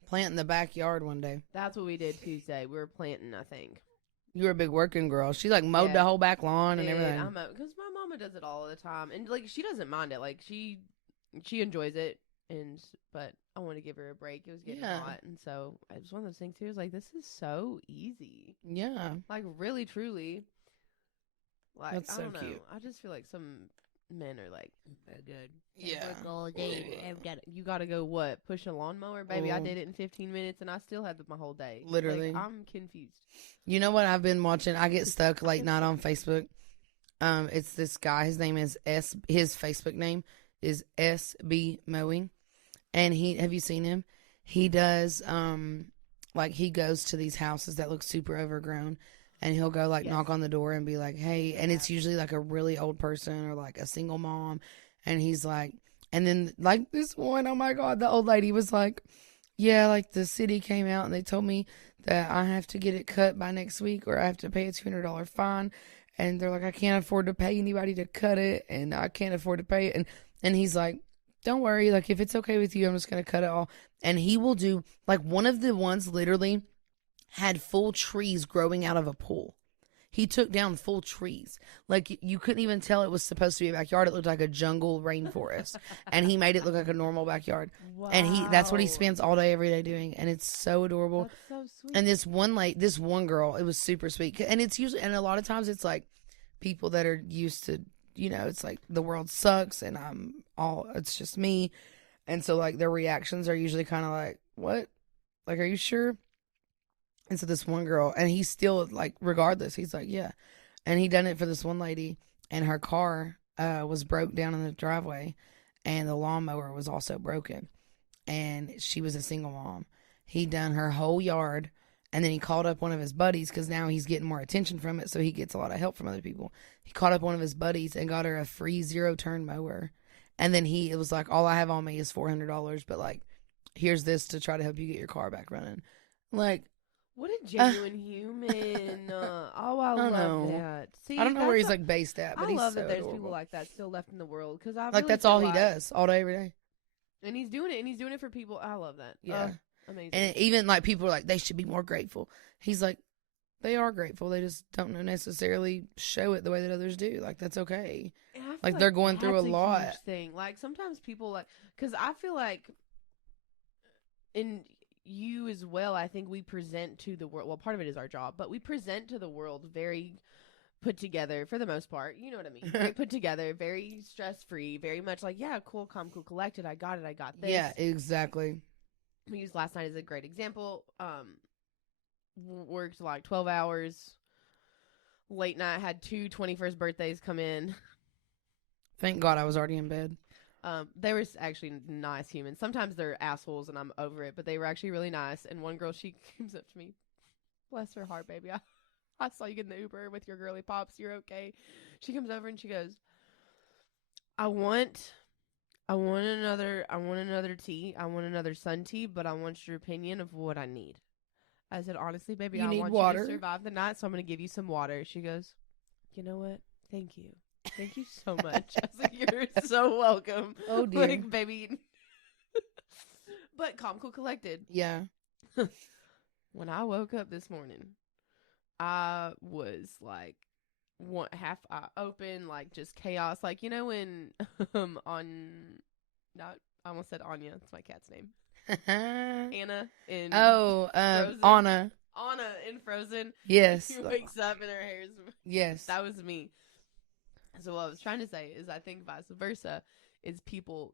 planting the backyard one day. That's what we did Tuesday. We were planting, I think. You were a big working girl. She like mowed the whole back lawn and everything. Because my mama does it all the time. And like she doesn't mind it. Like she enjoys it. But I want to give her a break. It was getting hot. And so it was one of those things too. It was like, this is so easy. Yeah. Like really, truly. Like, that's so I don't know. cute. I just feel like some men are like, good. Yeah. You gotta go what? Push a lawnmower? Baby, I did it in 15 minutes and I still had my whole day. Literally. Like, I'm confused. You know what I've been watching? I get stuck late night on Facebook. It's this guy. His name is his Facebook name is SB Mowing. And have you seen him? He does, like he goes to these houses that look super overgrown. And he'll go like knock on the door and be like, hey, and it's usually like a really old person or like a single mom. And he's like, and then like this one, oh my God, the old lady was like, yeah, like the city came out and they told me that I have to get it cut by next week or I have to pay a $200 fine. And they're like, I can't afford to pay anybody to cut it and I can't afford to pay it. And he's like, don't worry, like if it's okay with you, I'm just going to cut it all. And he will do, like one of the ones literally had full trees growing out of a pool. He took down full trees. Like you couldn't even tell it was supposed to be a backyard. It looked like a jungle rainforest. And he made it look like a normal backyard. Wow. And that's what he spends all day, every day doing. And it's so adorable. That's so sweet. And this one girl, it was super sweet. And it's usually, and a lot of times it's like people that are used to, you know, it's like the world sucks and it's just me. And so like their reactions are usually kind of like, what? Like, are you sure? And so this one girl, and he's still like, regardless, he's like, yeah. And he done it for this one lady, and her car was broke down in the driveway, and the lawnmower was also broken. And she was a single mom. He done her whole yard, and then he called up one of his buddies because now he's getting more attention from it, so he gets a lot of help from other people. He called up one of his buddies and got her a free 0-turn mower. And then it was like, all I have on me is $400, but like, here's this to try to help you get your car back running. Like, What a genuine human. Oh, I don't love know. that. See, I don't know where he's that's like based at, but I he's love so that there's adorable. people like that still left in the world because I Like really that's feel all he like- does all day, every day. and he's doing it, and he's doing it for people. I love that. Yeah. Amazing. And even like people are like they should be more grateful. He's like, they are grateful. They just don't necessarily show it the way that others do. Like that's okay. And I feel Like, they're going through a that's lot. huge thing. Like sometimes people like because I feel like in you as well. I think we present to the world. Well, part of it is our job, but we present to the world very put together for the most part. You know what I mean? Very put together, very stress free, very much like yeah, cool, calm, cool, collected. I got it. I got this. Yeah, exactly. We used last night as a great example. Worked like 12 hours. Late night, had 21st birthdays come in. Thank God I was already in bed. They were actually nice humans. Sometimes they're assholes and I'm over it, but they were actually really nice. And one girl, she comes up to me. Bless her heart, baby. I saw you get in the Uber with your girly pops. You're okay. She comes over and she goes, I want another tea. I want another sun tea, but I want your opinion of what I need. I said, honestly, baby, You I need want water? you to survive the night, so I'm going to give you some water. She goes, you know what? Thank you. Thank you so much. I was like, you're so welcome. Oh, dear. Like, baby. But calm, cool, collected. Yeah. When I woke up this morning, I was like half eye open, like just chaos. Like, you know when I almost said Anya. That's my cat's name. Anna in Frozen. Anna. Anna in Frozen. Yes. She wakes up and her hair's Yes. that was me. So what I was trying to say is I think vice versa is people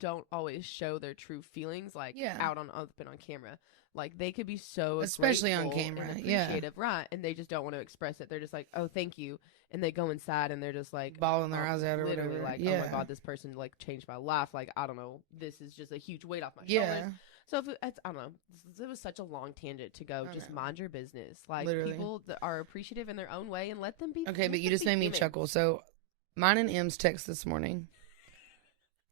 don't always show their true feelings like out on open on camera. Like they could be so especially on grateful camera, and yeah, appreciative, right? And they just don't want to express it. They're just like, "Oh, thank you," and they go inside and they're just like bawling their eyes out or literally whatever. like, yeah. "Oh my god, this person like changed my life." Like I don't know, this is just a huge weight off my Yeah. shoulders. So if I don't know, it was such a long tangent to go. Just mind your business. Like Literally. people that are appreciative in their own way and let them be. Okay, but you them just be made me humans. chuckle. So, mine and M's text this morning.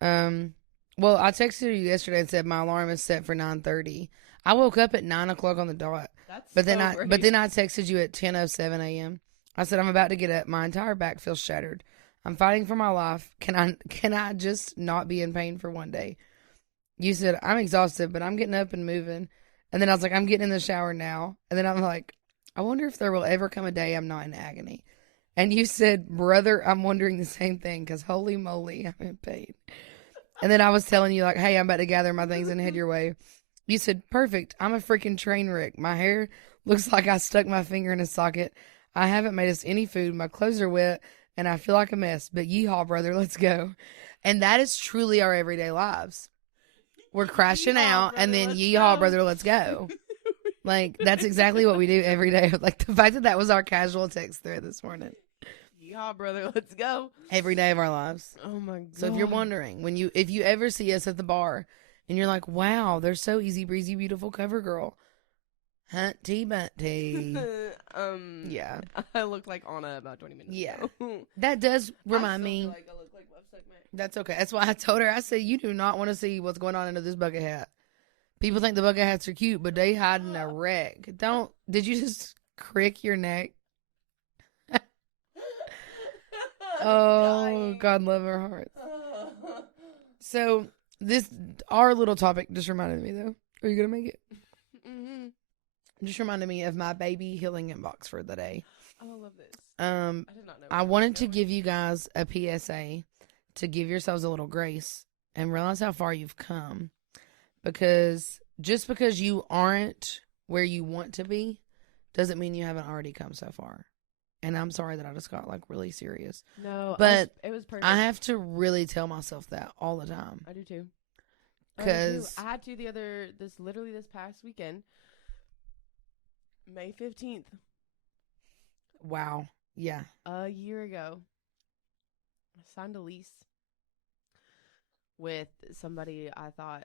Well, I texted you yesterday and said my alarm is set for 9:30. I woke up at 9:00 on the dot. That's But then so great. but then I texted you at 10:07 a.m. I said I'm about to get up. My entire back feels shattered. I'm fighting for my life. Can I just not be in pain for one day? You said I'm exhausted, but I'm getting up and moving. And then I was like, I'm getting in the shower now. And then I'm like, I wonder if there will ever come a day I'm not in agony. And you said, brother, I'm wondering the same thing because holy moly, I'm in pain. And then I was telling you like, hey, I'm about to gather my things and head your way. You said, perfect. I'm a freaking train wreck. My hair looks like I stuck my finger in a socket. I haven't made us any food. My clothes are wet and I feel like a mess. But yeehaw, brother, let's go. And that is truly our everyday lives. We're crashing out brother, and then let's yeehaw, go. brother, let's go. Like, that's exactly what we do every day. Like, the fact that was our casual text thread this morning. Yeah, brother, let's go. Every day of our lives. Oh my god. So if you're wondering, if you ever see us at the bar and you're like, wow, they're so easy breezy, beautiful cover girl. Hunt tea, bunt tea. Yeah. I looked like Anna about 20 minutes Yeah. ago. That does remind I still me. feel like I look like Love Man. That's okay. That's why I told her, I said, you do not want to see what's going on under this bucket hat. People think the bucket hats are cute, but they hide in a wreck. Did you just crick your neck? Oh, God love her heart. So our little topic just reminded me though. Are you going to make it? Mm-hmm. Just reminded me of my baby healing inbox for the day. Oh, I love this. I did not know. I wanted to give you guys a PSA to give yourselves a little grace and realize how far you've come. Because just because you aren't where you want to be doesn't mean you haven't already come so far. And I'm sorry that I just got like really serious. No, but it was perfect. I have to really tell myself that all the time. I do too. Because I had to this past weekend, May 15th, wow. Yeah. a year ago, I signed a lease with somebody I thought,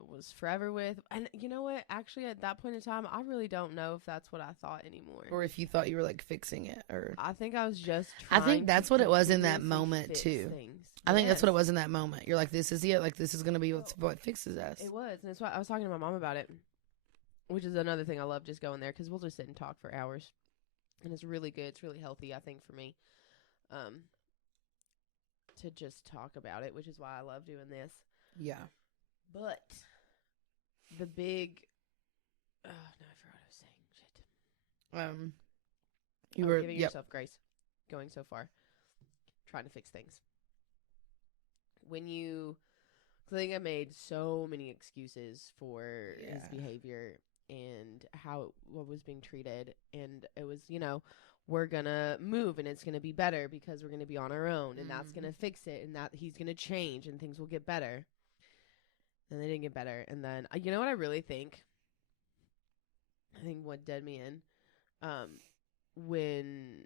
was forever with. And you know what? Actually, at that point in time, I really don't know if that's what I thought anymore. Or if you thought you were like fixing it, or I think I was just I trying think that's to what it was in that continuously moment fix too. things. I think that's what it Yes. was in that moment. You're like, this is it. Like, this is going to be what fixes us. It was. And it's why I was talking to my mom about it. which is another thing I love, just going there because we'll just sit and talk for hours, and it's really good. It's really healthy, I think, for me, to just talk about it, which is why I love doing this. Yeah. But the big, oh no, I forgot what I was saying. Shit. You were giving yourself grace, going so far, trying to fix things. When you, cause I think I made so many excuses for his behavior and what was being treated, and it was, we're gonna move and it's gonna be better because we're gonna be on our own, and that's gonna fix it, and that he's gonna change and things will get better. And they didn't get better. And then, you know what I really think? I think what did me in, when,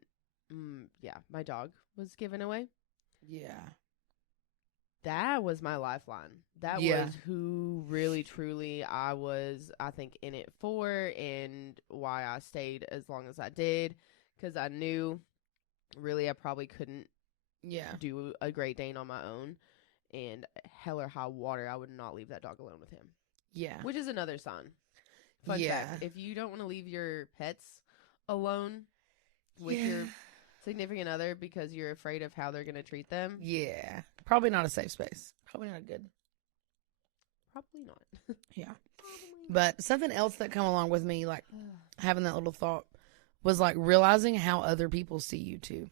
my dog was given away. Yeah. That was my lifeline. That was who really, truly I was, I think, in it for, and why I stayed as long as I did. Because I knew, really, I probably couldn't do a Great Dane on my own. And hell or high water, I would not leave that dog alone with him. Yeah. Which is another sign. Fun fact. If you don't want to leave your pets alone with your significant other because you're afraid of how they're going to treat them. Yeah. Probably not a safe space. Probably not good. Probably not. Yeah. But something else that come along with me, like having that little thought, was like realizing how other people see you too.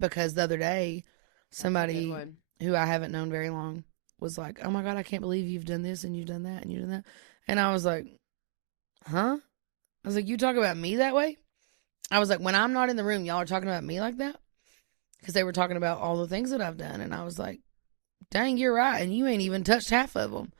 Because the other day, somebody who I haven't known very long was like, oh my God, I can't believe you've done this and you've done that and you've done that. And I was like, huh? I was like, you talk about me that way? I was like, when I'm not in the room, y'all are talking about me like that? Because they were talking about all the things that I've done. And I was like, dang, you're right. And you ain't even touched half of them.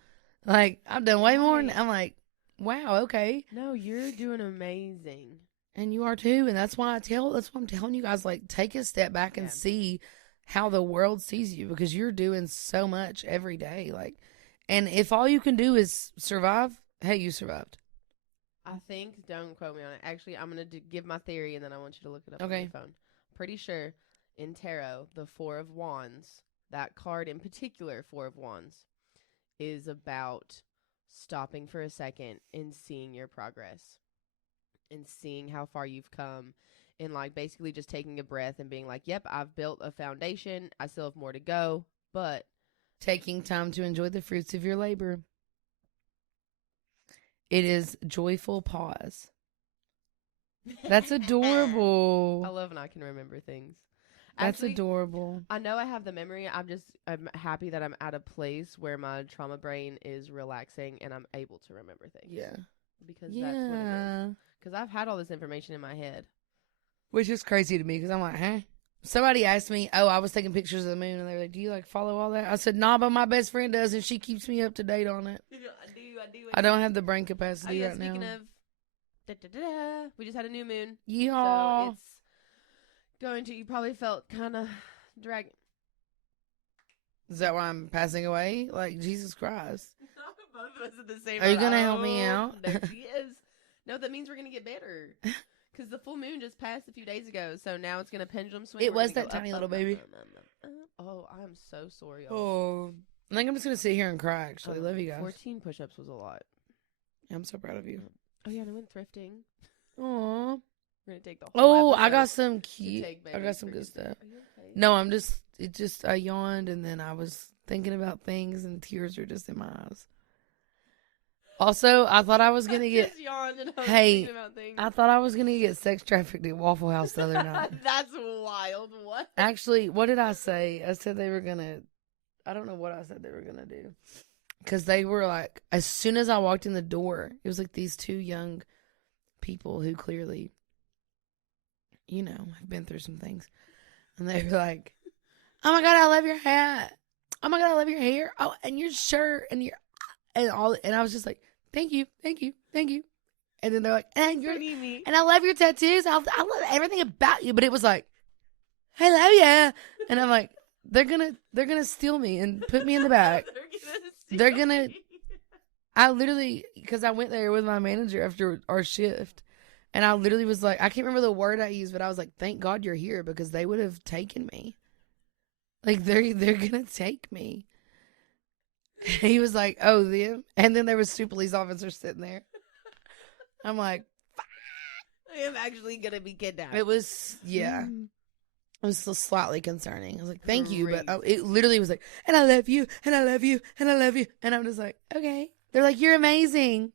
Like, I've done way more. I'm like, wow, okay. No, you're doing amazing. And you are too. And that's why I'm telling you guys, like, take a step back and see how the world sees you, because you're doing so much every day. Like, and if all you can do is survive, hey, you survived. I think, don't quote me on it. Actually, I'm going to give my theory and then I want you to look it up on your phone. Pretty sure in tarot, the Four of Wands, that card in particular, Four of Wands, is about stopping for a second and seeing your progress and seeing how far you've come, and like basically just taking a breath and being like, yep, I've built a foundation. I still have more to go, but taking time to enjoy the fruits of your labor. It is joyful pause. That's adorable. I love when I can remember things. That's Actually, adorable. I know I have the memory. I'm happy that I'm at a place where my trauma brain is relaxing and I'm able to remember things. Yeah. Because that's what it is. Because I've had all this information in my head. Which is crazy to me, because I'm like, huh? Somebody asked me, I was taking pictures of the moon, and they were like, do you like follow all that? I said, nah, but my best friend does, and she keeps me up to date on it. I don't have the brain capacity right now. Speaking of, we just had a new moon. Yeehaw. So it's going to, you probably felt kind of dragging. Is that why I'm passing away? Like, Jesus Christ. Both of us at the same Are you going to help me out? There she is. No, that means we're going to get better. Because the full moon just passed a few days ago, so now it's going to pendulum swing. It was that tiny little baby. Oh, I'm so sorry. Oh, I think I'm just going to sit here and cry, actually. Love you guys. 14 push-ups was a lot. I'm so proud of you. Oh, yeah, and I went thrifting. Aww. We're going to take the whole I got some cute. I got some good stuff. Are you okay? No, I yawned, and then I was thinking about things, and tears are just in my eyes. Also, I thought I was going to get... I thought I was going to get sex trafficked at Waffle House the other night. That's wild. What? Actually, what did I say? I said they were going to... I don't know what I said they were going to do. Because they were like... As soon as I walked in the door, it was like these two young people who clearly, have been through some things. And they were like, oh my God, I love your hat. Oh my God, I love your hair. Oh, and your shirt and your... And I was just like, thank you. And then they're like, and I love your tattoos. I love everything about you. But it was like, I love you. And I'm like, they're gonna steal me and put me in the back. I literally, because I went there with my manager after our shift, and I literally was like, I can't remember the word I used, but I was like, thank God you're here, because they would have taken me. Like, they're gonna take me. He was like, oh, them. And then there was two police officers sitting there. I'm like, I am actually gonna be kidnapped. it was, yeah. It was so slightly concerning. I was like, thank you. But Crazy. it literally was like, and I love you, and I love you, and I love you. And I'm just like, okay. They're like, you're amazing.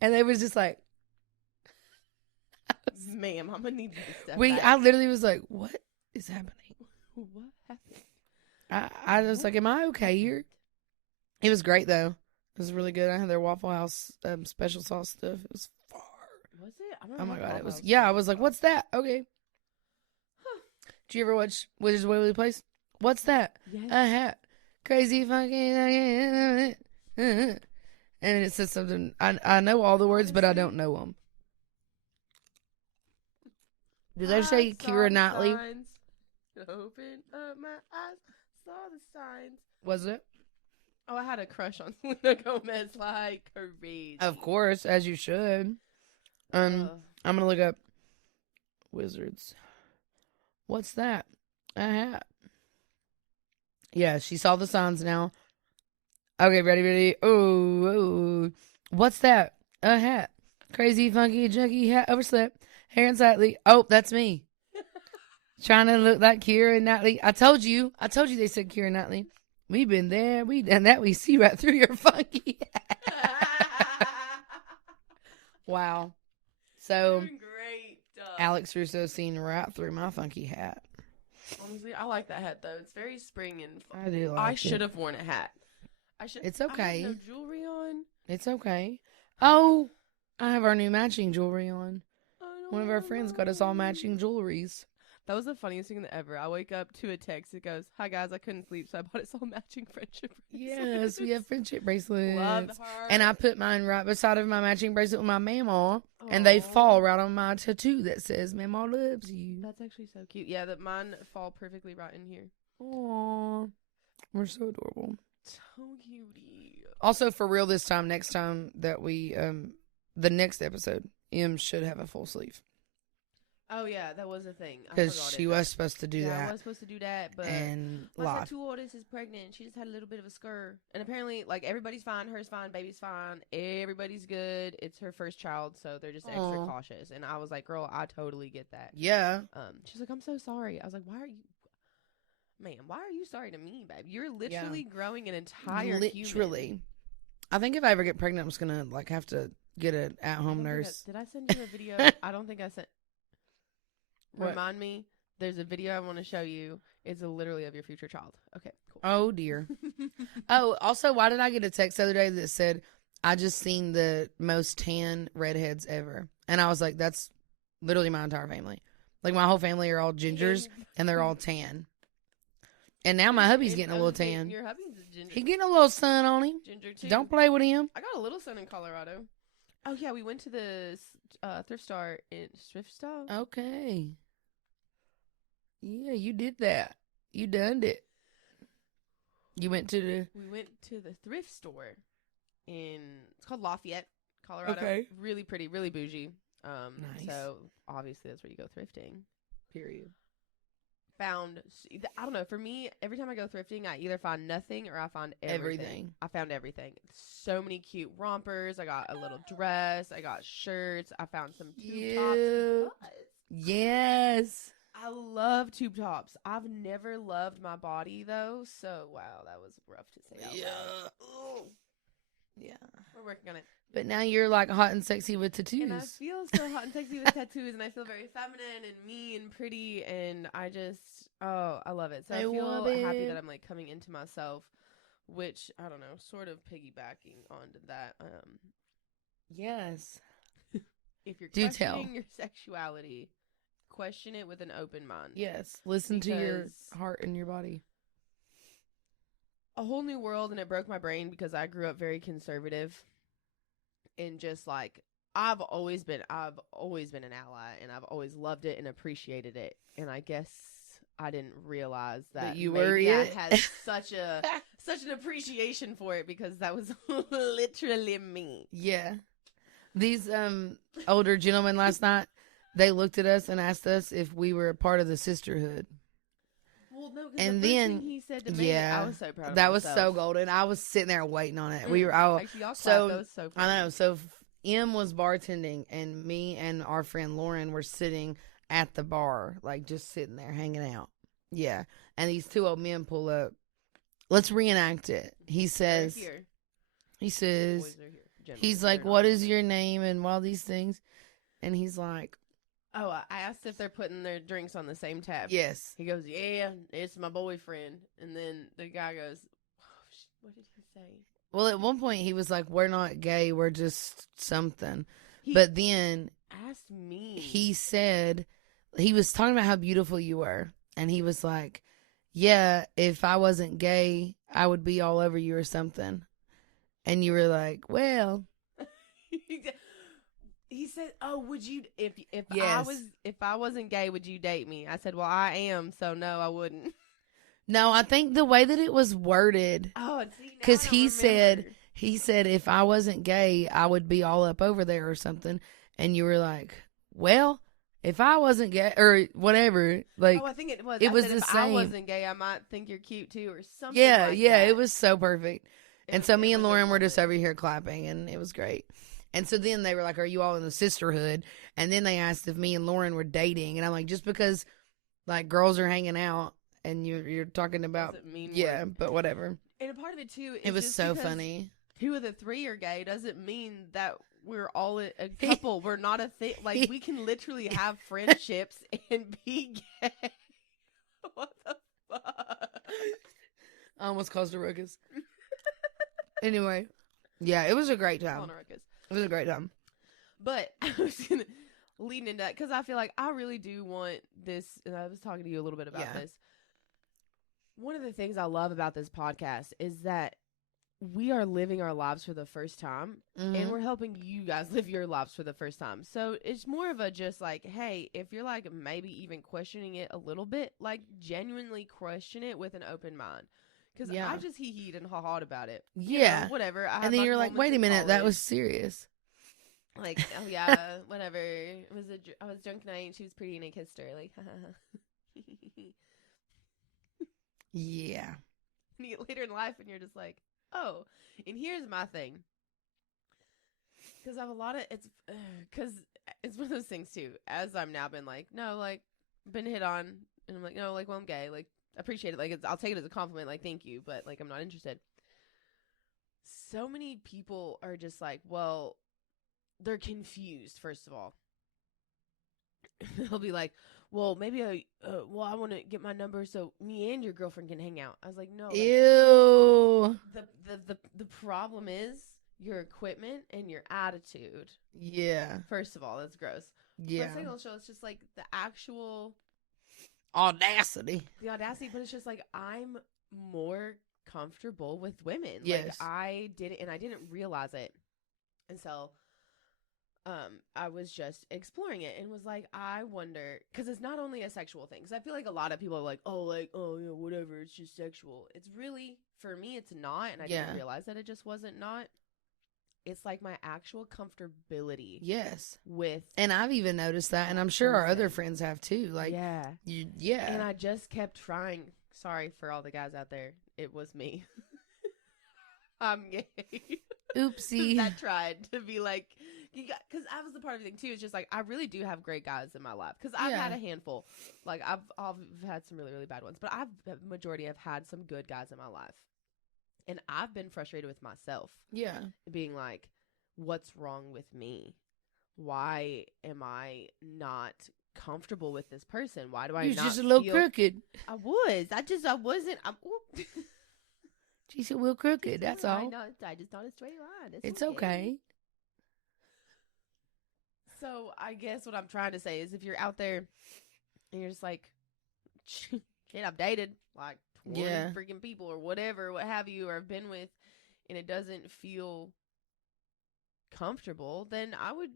And they was just like, ma'am, I'm gonna need you to step I back. literally was like, what is happening? What happened? I was like, am I okay here? It was great, though. It was really good. I had their Waffle House special sauce stuff. It was far. Was it? I don't Oh, know my what God. It Waffle was, House yeah, I was. was like, what's that? Okay. Huh. Did you ever watch Wizards of Waverly Place? What's that? Yes. A hat. Crazy funky. And it says something. I know all the words, but I don't know them. Did I say Keira Knightley? Signs. Open up my eyes. Saw the signs. Was it? Oh, I had a crush on Selena Gomez like crazy. Of course, as you should. I'm gonna look up Wizards. What's that? A hat. Yeah, she saw the signs now. Okay, ready. Oh. What's that? A hat. Crazy, funky, junky hat. Overslept. Hair unsightly. Oh, that's me. Trying to look like Keira Knightley. I told you they said Keira Knightley. We've been there. We done that. We see right through your funky hat. Wow. So, great. Alex Russo seen right through my funky hat. Honestly, I like that hat though. It's very spring and fun. I do like I it. should have worn a hat. It's okay. I have no jewelry on. It's okay. Oh, I have our new matching jewelry on. One of our friends got us all matching jewelries. That was the funniest thing ever. I wake up to a text. It goes, "Hi guys, I couldn't sleep, so I bought us all matching friendship bracelets." Yes, we have friendship bracelets. Love her. And I put mine right beside of my matching bracelet with my mamaw, and they fall right on my tattoo that says "Mamaw loves you." That's actually so cute. Yeah, that mine fall perfectly right in here. Aww, we're so adorable. So cutie. Also, for real, this time, next time that we, the next episode, M should have a full sleeve. Oh yeah, that was a thing. Because she was supposed to do I that. was supposed to do that, but And my live. tattoo artist is pregnant. She just had a little bit of a scur, and apparently, like everybody's fine, her's fine, baby's fine, everybody's good. It's her first child, so they're just extra cautious. And I was like, "Girl, I totally get that." Yeah. She's like, "I'm so sorry." I was like, "Why are you, ma'am? Why are you sorry to me, babe? You're literally growing an entire human." I think if I ever get pregnant, I'm just gonna like have to get an at-home nurse. Did I send you a video? I don't think I sent. What? Remind me. There's a video I want to show you. It's literally of your future child. Okay, cool. Oh dear. Oh, also, why did I get a text the other day that said I just seen the most tan redheads ever? And I was like, that's literally my entire family. Like my whole family are all gingers and they're all tan. And now my hubby's getting a little tan. Your hubby's a ginger. He getting a little sun on him. Ginger too. Don't play with him. I got a little sun in Colorado. Oh yeah, we went to the thrift store in thrift store. Okay. Yeah, you did that. You done it. You went to the... We went to the thrift store it's called Lafayette, Colorado. Okay. Really pretty, really bougie. Nice. So obviously that's where you go thrifting. Period. Found, I don't know, for me, every time I go thrifting, I either find nothing or I find everything. I found everything. So many cute rompers. I got a little dress. I got shirts. I found some tube tops. Yes. I love tube tops. I've never loved my body though, so wow, that was rough to say out loud. Yeah. We're working on it. But now you're like hot and sexy with tattoos. And I feel so hot and sexy with tattoos, and I feel very feminine and me and pretty, and I just, I love it. So I feel happy that I'm like coming into myself, which, I don't know, sort of piggybacking onto that. Yes. If you're questioning your sexuality, question it with an open mind. Yes. Listen to your heart and your body. A whole new world, and it broke my brain because I grew up very conservative. And just like I've always been an ally, and I've always loved it and appreciated it. And I guess I didn't realize that you were it. I had such an appreciation for it because that was literally me. Yeah. These older gentlemen last night, they looked at us and asked us if we were a part of the sisterhood. Well, no, and the then first thing he said to me, I was so proud of that myself. was so golden. I was sitting there waiting on it. We were actually, y'all clapped. That was so funny. I know. So M was bartending, and me and our friend Lauren were sitting at the bar, like just sitting there hanging out. Yeah. And these two old men pull up. Let's reenact it. He says, Here. he The says, boys are here. Generally, he's like, they're what not is here. your name and all these things? And he's like, Oh, I asked if they're putting their drinks on the same tab. yes. He goes, yeah, it's my boyfriend. And then the guy goes, oh, what did he say? Well, at one point he was like, we're not gay, we're just something. He But then asked me. he said, he was talking about how beautiful you were. And he was like, yeah, if I wasn't gay, I would be all over you or something. And you were like, well, He said, "Oh, would you if Yes. if I wasn't gay, would you date me?" I said, "Well, I am, so no, I wouldn't." no, I think the way that it was worded, Oh, see, now I because don't he remember. said, if I wasn't gay, I would be all up over there or something. And you were like, well, if I wasn't gay or whatever, like, Oh, I think it was. it I was said, the if I same. wasn't gay, I might think you're cute too, or something. yeah, like yeah, that. it was so perfect. And so me it and was a Lauren were just moment. over here clapping, and it was great. And so then they were like, are you all in the sisterhood? And then they asked if me and Lauren were dating. And I'm like, just because, like, girls are hanging out and you're talking about, Doesn't mean yeah, we're- but whatever. And a part of it too. Is It was just so because funny. 2 of the 3 are gay doesn't mean that we're all a couple. We're not a thing. Like, we can literally have friendships and be gay. What the fuck? I almost caused a ruckus. Anyway, yeah, it was a great time. On a ruckus. It was a great time. But I was gonna lead into that because I feel like I really do want this. And I was talking to you a little bit about Yeah. this. One of the things I love about this podcast is that we are living our lives for the first time, and Mhm. we're helping you guys live your lives for the first time. So it's more of a just like, hey, if you're like maybe even questioning it a little bit, like genuinely question it with an open mind. Because Yeah. I just hee-heed and ha-ha'd about it. You Yeah. know, whatever. I had And then my you're like, moments wait a in minute, that college. was serious. Like, oh yeah, whatever. It was I was drunk night and she was pretty and I kissed her. Like, Yeah. and you get later in life and you're just like, oh. And here's my thing. Because I have a lot of, because it's one of those things too. As I'm now been like, no, like, been hit on. And I'm like, no, like, well, I'm gay. Like, I appreciate it. Like, I'll take it as a compliment. Like, thank you. But, like, I'm not interested. So many people are just like, well, they're confused, first of all. They'll be like, well, maybe I want to get my number so me and your girlfriend can hang out. I was like, no. Like, Ew. the problem is your equipment and your attitude. Yeah. First of all, that's gross. Yeah. But second of all, it's just like the actual Audacity. the audacity, but it's just like I'm more comfortable with women. Yes. Like I didn't realize it. And so I was just exploring it and was like, I wonder, because it's not only a sexual thing. Because I feel like a lot of people are like, oh, yeah, whatever, it's just sexual. It's really, for me, it's not, and I Yeah. didn't realize that it just wasn't not. It's like my actual comfortability Yes. with, And I've even noticed that, and I'm sure our other person. friends have too. Like, yeah. yeah. And I just kept trying. Sorry for all the guys out there. It was me. I'm gay. Oopsie. That tried to be like, because I was the part of the thing too. It's just like I really do have great guys in my life because I've Yeah. had a handful. Like I've had some really really bad ones, but the majority have had some good guys in my life, and I've been frustrated with myself, Yeah. being like, what's wrong with me? Why am I not comfortable with this person? Why do I You're not just a little feel- crooked. I wasn't. She's a little crooked. That's all. I just not a straight line. It's okay. So I guess what I'm trying to say is if you're out there and you're just like, kid, I've dated like 20 Yeah. freaking people or whatever, what have you, or I've been with, and it doesn't feel comfortable, then I would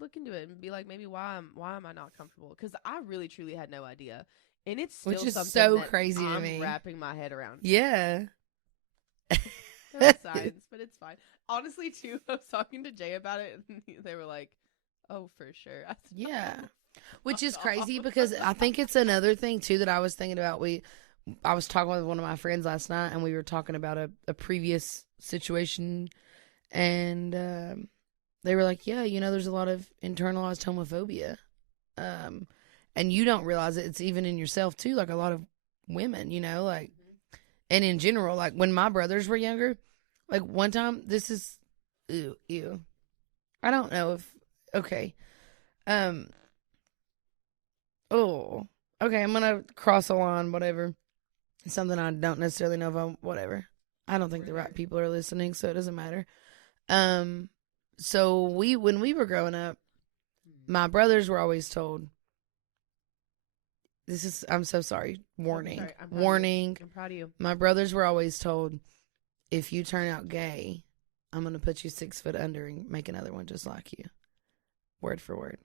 look into it and be like, maybe why am I not comfortable? Because I really truly had no idea, and it's still Which is something so that crazy to I'm me. wrapping my head around. Yeah. There was signs, but it's fine. Honestly, too, I was talking to Jay about it, and they were like, "Oh, for sure." I said, Yeah. "Oh, Which is fuck crazy off." because I think it's another thing too that I was thinking about. I was talking with one of my friends last night, and we were talking about a previous situation, and they were like, yeah, there's a lot of internalized homophobia. And you don't realize it. It's even in yourself too. Like a lot of women, like, and in general, like when my brothers were younger, like one time, this is, ew. I don't know if, okay. Oh, okay. I'm going to cross a line, whatever. Something I don't necessarily know if I'm, whatever. I don't think the right people are listening, so it doesn't matter. So when we were growing up, my brothers were always told, I'm so sorry. Warning. Warning. I'm proud of you. My brothers were always told, if you turn out gay, I'm going to put you 6 foot under and make another one just like you. Word for word.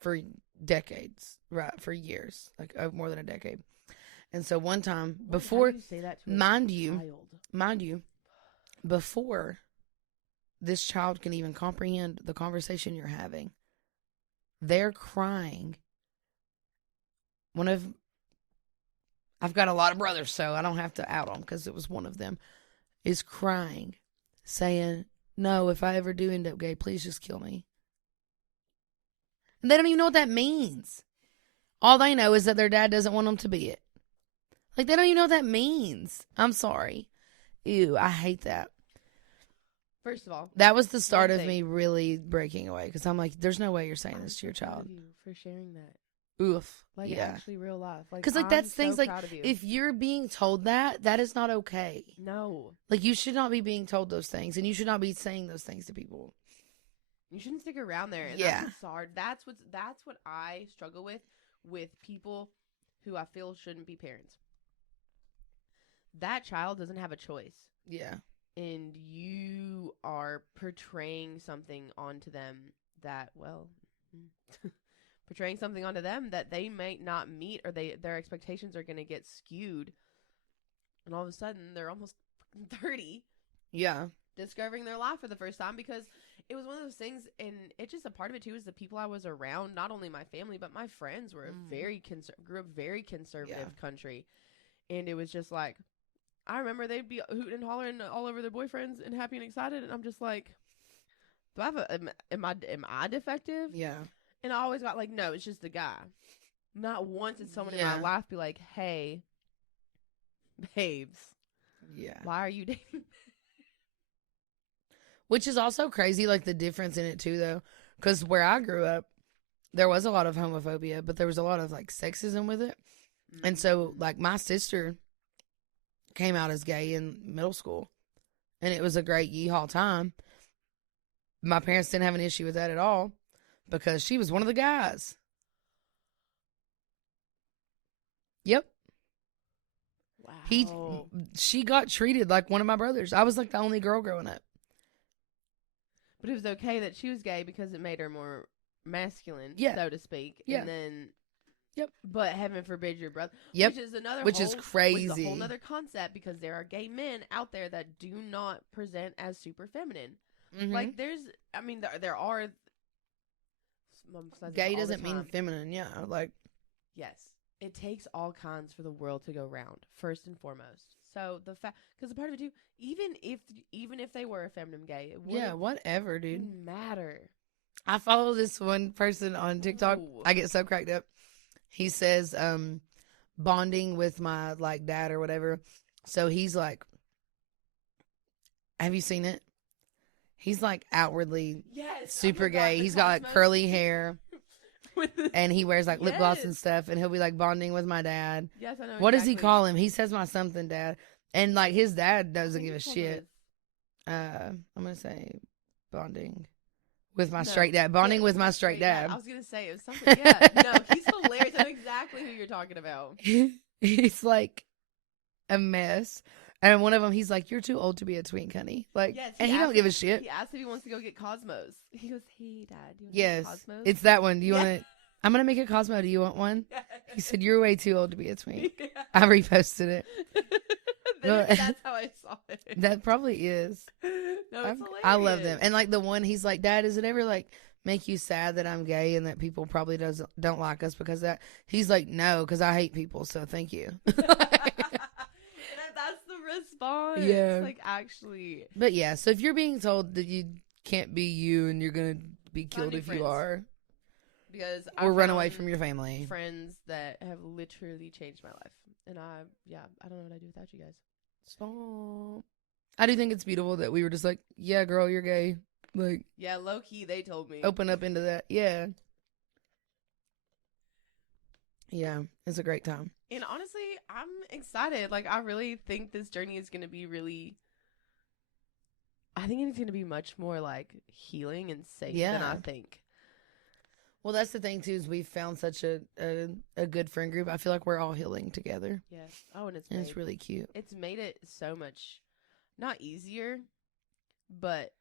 For decades. Right. For years. Like more than a decade. And so one time before, mind you, before this child can even comprehend the conversation you're having, they're crying. I've got a lot of brothers, so I don't have to out them because it was one of them, is crying, saying, no, if I ever do end up gay, please just kill me. And they don't even know what that means. All they know is that their dad doesn't want them to be it. Like, they don't even know what that means. I'm sorry. Ew, I hate that. First of all, that was the start of me really breaking away because I'm like, there's no way you're saying this to your child. You for sharing that. Oof. Like, yeah. actually real life. Because, like, that's things like, if you're being told that is not okay. No. Like, you should not be being told those things, and you should not be saying those things to people. You shouldn't stick around there. And yeah. That's what I struggle with people who I feel shouldn't be parents. That child doesn't have a choice. Yeah. And you are portraying something onto them that, well, portraying something onto them that they might not meet, or their expectations are going to get skewed. And all of a sudden, they're almost 30. Yeah. Discovering their life for the first time, because it was one of those things, and it's just a part of it too, is the people I was around, not only my family, but my friends were grew up very conservative country. And it was just like, I remember they'd be hooting and hollering all over their boyfriends and happy and excited. And I'm just like, do I have am I defective? Yeah. And I always got like, no, it's just the guy. Not once did someone in my life be like, hey, babes. Yeah. Why are you dating? Which is also crazy, like the difference in it too, though. Because where I grew up, there was a lot of homophobia, but there was a lot of like sexism with it. Mm-hmm. And so, like, my sister came out as gay in middle school, and it was a great yeehaw time. My parents didn't have an issue with that at all because she was one of the guys. Yep. Wow. She got treated like one of my brothers. I was like the only girl growing up. But it was okay that she was gay because it made her more masculine, so to speak. Yeah. And then, yep. But heaven forbid your brother. Yep. Which is another Which is crazy. Which is a whole other concept, because there are gay men out there that do not present as super feminine. Mm-hmm. Like there are. Gay doesn't mean feminine, yeah. Like, yes, it takes all kinds for the world to go round, first and foremost. So the fact, because the part of it too, even if they were a feminine gay, whatever, dude, wouldn't matter. I follow this one person on TikTok. Ooh. I get so cracked up. He says, bonding with my like dad or whatever. So he's like, have you seen it? He's like outwardly super gay. He's got like curly hair. And he wears like lip gloss and stuff, and he'll be like bonding with my dad. Yes, I know. What does he call him? He says my something dad. And like his dad doesn't give a shit. I'm gonna say bonding with my straight dad. Bonding with my straight dad. I was gonna say it was something. Yeah. No, he's hilarious. I know exactly who you're talking about. He's like a mess. And one of them, he's like, "You're too old to be a twink, honey." Like, yes, and he don't give a shit. He asked if he wants to go get Cosmos. He goes, "Hey, Dad, do you want yes, to get Cosmos?" It's that one. Do you want it? I'm gonna make a Cosmo. Do you want one? Yes. He said, "You're way too old to be a twink." Yeah. I reposted it. That's how I saw it. That probably is. No, it's hilarious. I love them. And like the one, he's like, "Dad, does it ever like make you sad that I'm gay and that people probably don't like us because of that?" He's like, "No, because I hate people. So thank you." That's the response. Yeah. Like, actually. But yeah, so if you're being told that you can't be you and you're gonna be killed new if friends. you are. Because Or run away from your family. Friends that have literally changed my life. And I don't know what I'd do without you guys. Stop. I do think it's beautiful that we were just like, yeah, girl, you're gay. Like, yeah, low key, they told me. open up into that. Yeah. Yeah, it's a great time. And honestly, I'm excited. Like, I really think this journey is going to be really... I think it's going to be much more, like, healing and safe than I think. Well, that's the thing, too, is we've found such a good friend group. I feel like we're all healing together. Yeah. Oh, and it's really cute. It's made it so much, not easier, but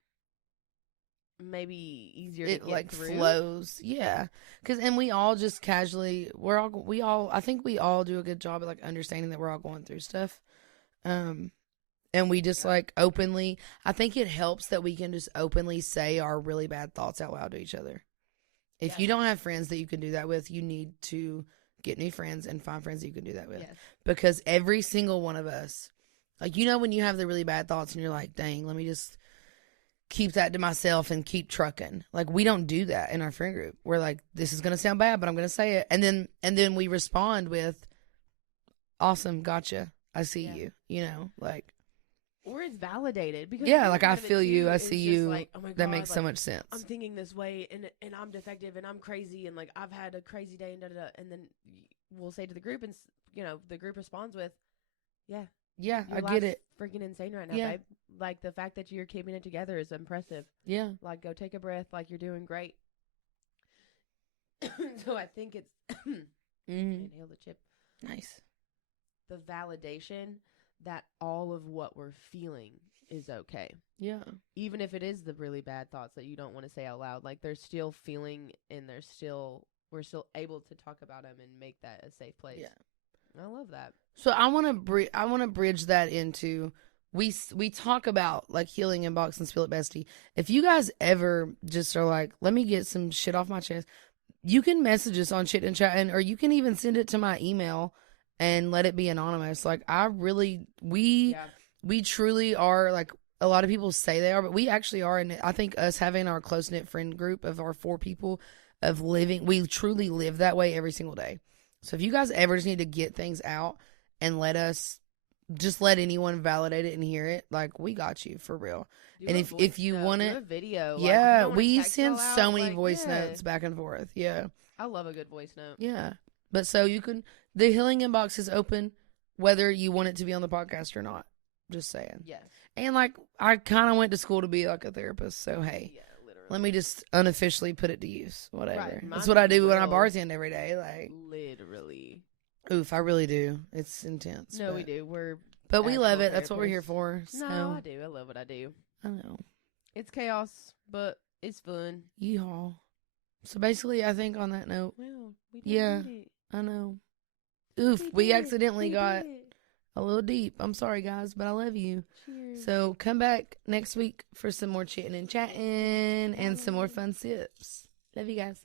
maybe easier to get through. Flows. Yeah. And we all just casually, I think we all do a good job at, like, understanding that we're all going through stuff. And we just, like, openly, I think it helps that we can just openly say our really bad thoughts out loud to each other. If you don't have friends that you can do that with, you need to get new friends and find friends that you can do that with. Yes. Because every single one of us, like, you know, when you have the really bad thoughts and you're like, dang, let me just keep that to myself and keep trucking. Like, we don't do that in our friend group. We're like, this is going to sound bad, but I'm going to say it. And then we respond with, awesome, gotcha. I see you, you know, like. Or it's validated. Because like, I feel you. I see you. Like, oh my God, that makes so much sense. I'm thinking this way, and I'm defective, and I'm crazy, and, like, I've had a crazy day, and da-da-da. And then we'll say to the group, and, you know, the group responds with, yeah, I get it. Freaking insane right now, babe. Like, the fact that you're keeping it together is impressive. Yeah. Like, go take a breath. Like, you're doing great. So I think it's inhale the chip. Nice. The validation that all of what we're feeling is okay. Yeah. Even if it is the really bad thoughts that you don't want to say out loud, like, they're still feeling, and we're still able to talk about them and make that a safe place. Yeah. I love that. So I want to bridge that into, we talk about, like, healing inbox and Spill It Bestie. If you guys ever just are like, let me get some shit off my chest, you can message us on Chit and Chat, or you can even send it to my email and let it be anonymous. Like, we truly are, like, a lot of people say they are, but we actually are. And I think us having our close-knit friend group of our 4 people of living, we truly live that way every single day. So if you guys ever just need to get things out and let anyone validate it and hear it, like, we got you for real. And if you want it, a video, we send so many voice notes back and forth. Yeah. I love a good voice note. Yeah. But so the healing inbox is open whether you want it to be on the podcast or not. Just saying. Yes. And, like, I kind of went to school to be, like, a therapist. So, hey, let me just unofficially put it to use. Whatever. Right. That's what I do when I bartend every day. Like, literally. Oof, I really do. It's intense. No, we do. But we love it. That's what we're here for. So. No, I do. I love what I do. I know. It's chaos, but it's fun. Yeehaw. So basically, I think on that note, well, we did it. I know. Oof, we accidentally got a little deep. I'm sorry, guys, but I love you. Cheers. So come back next week for some more chitting and chatting and some more fun sips. Love you guys.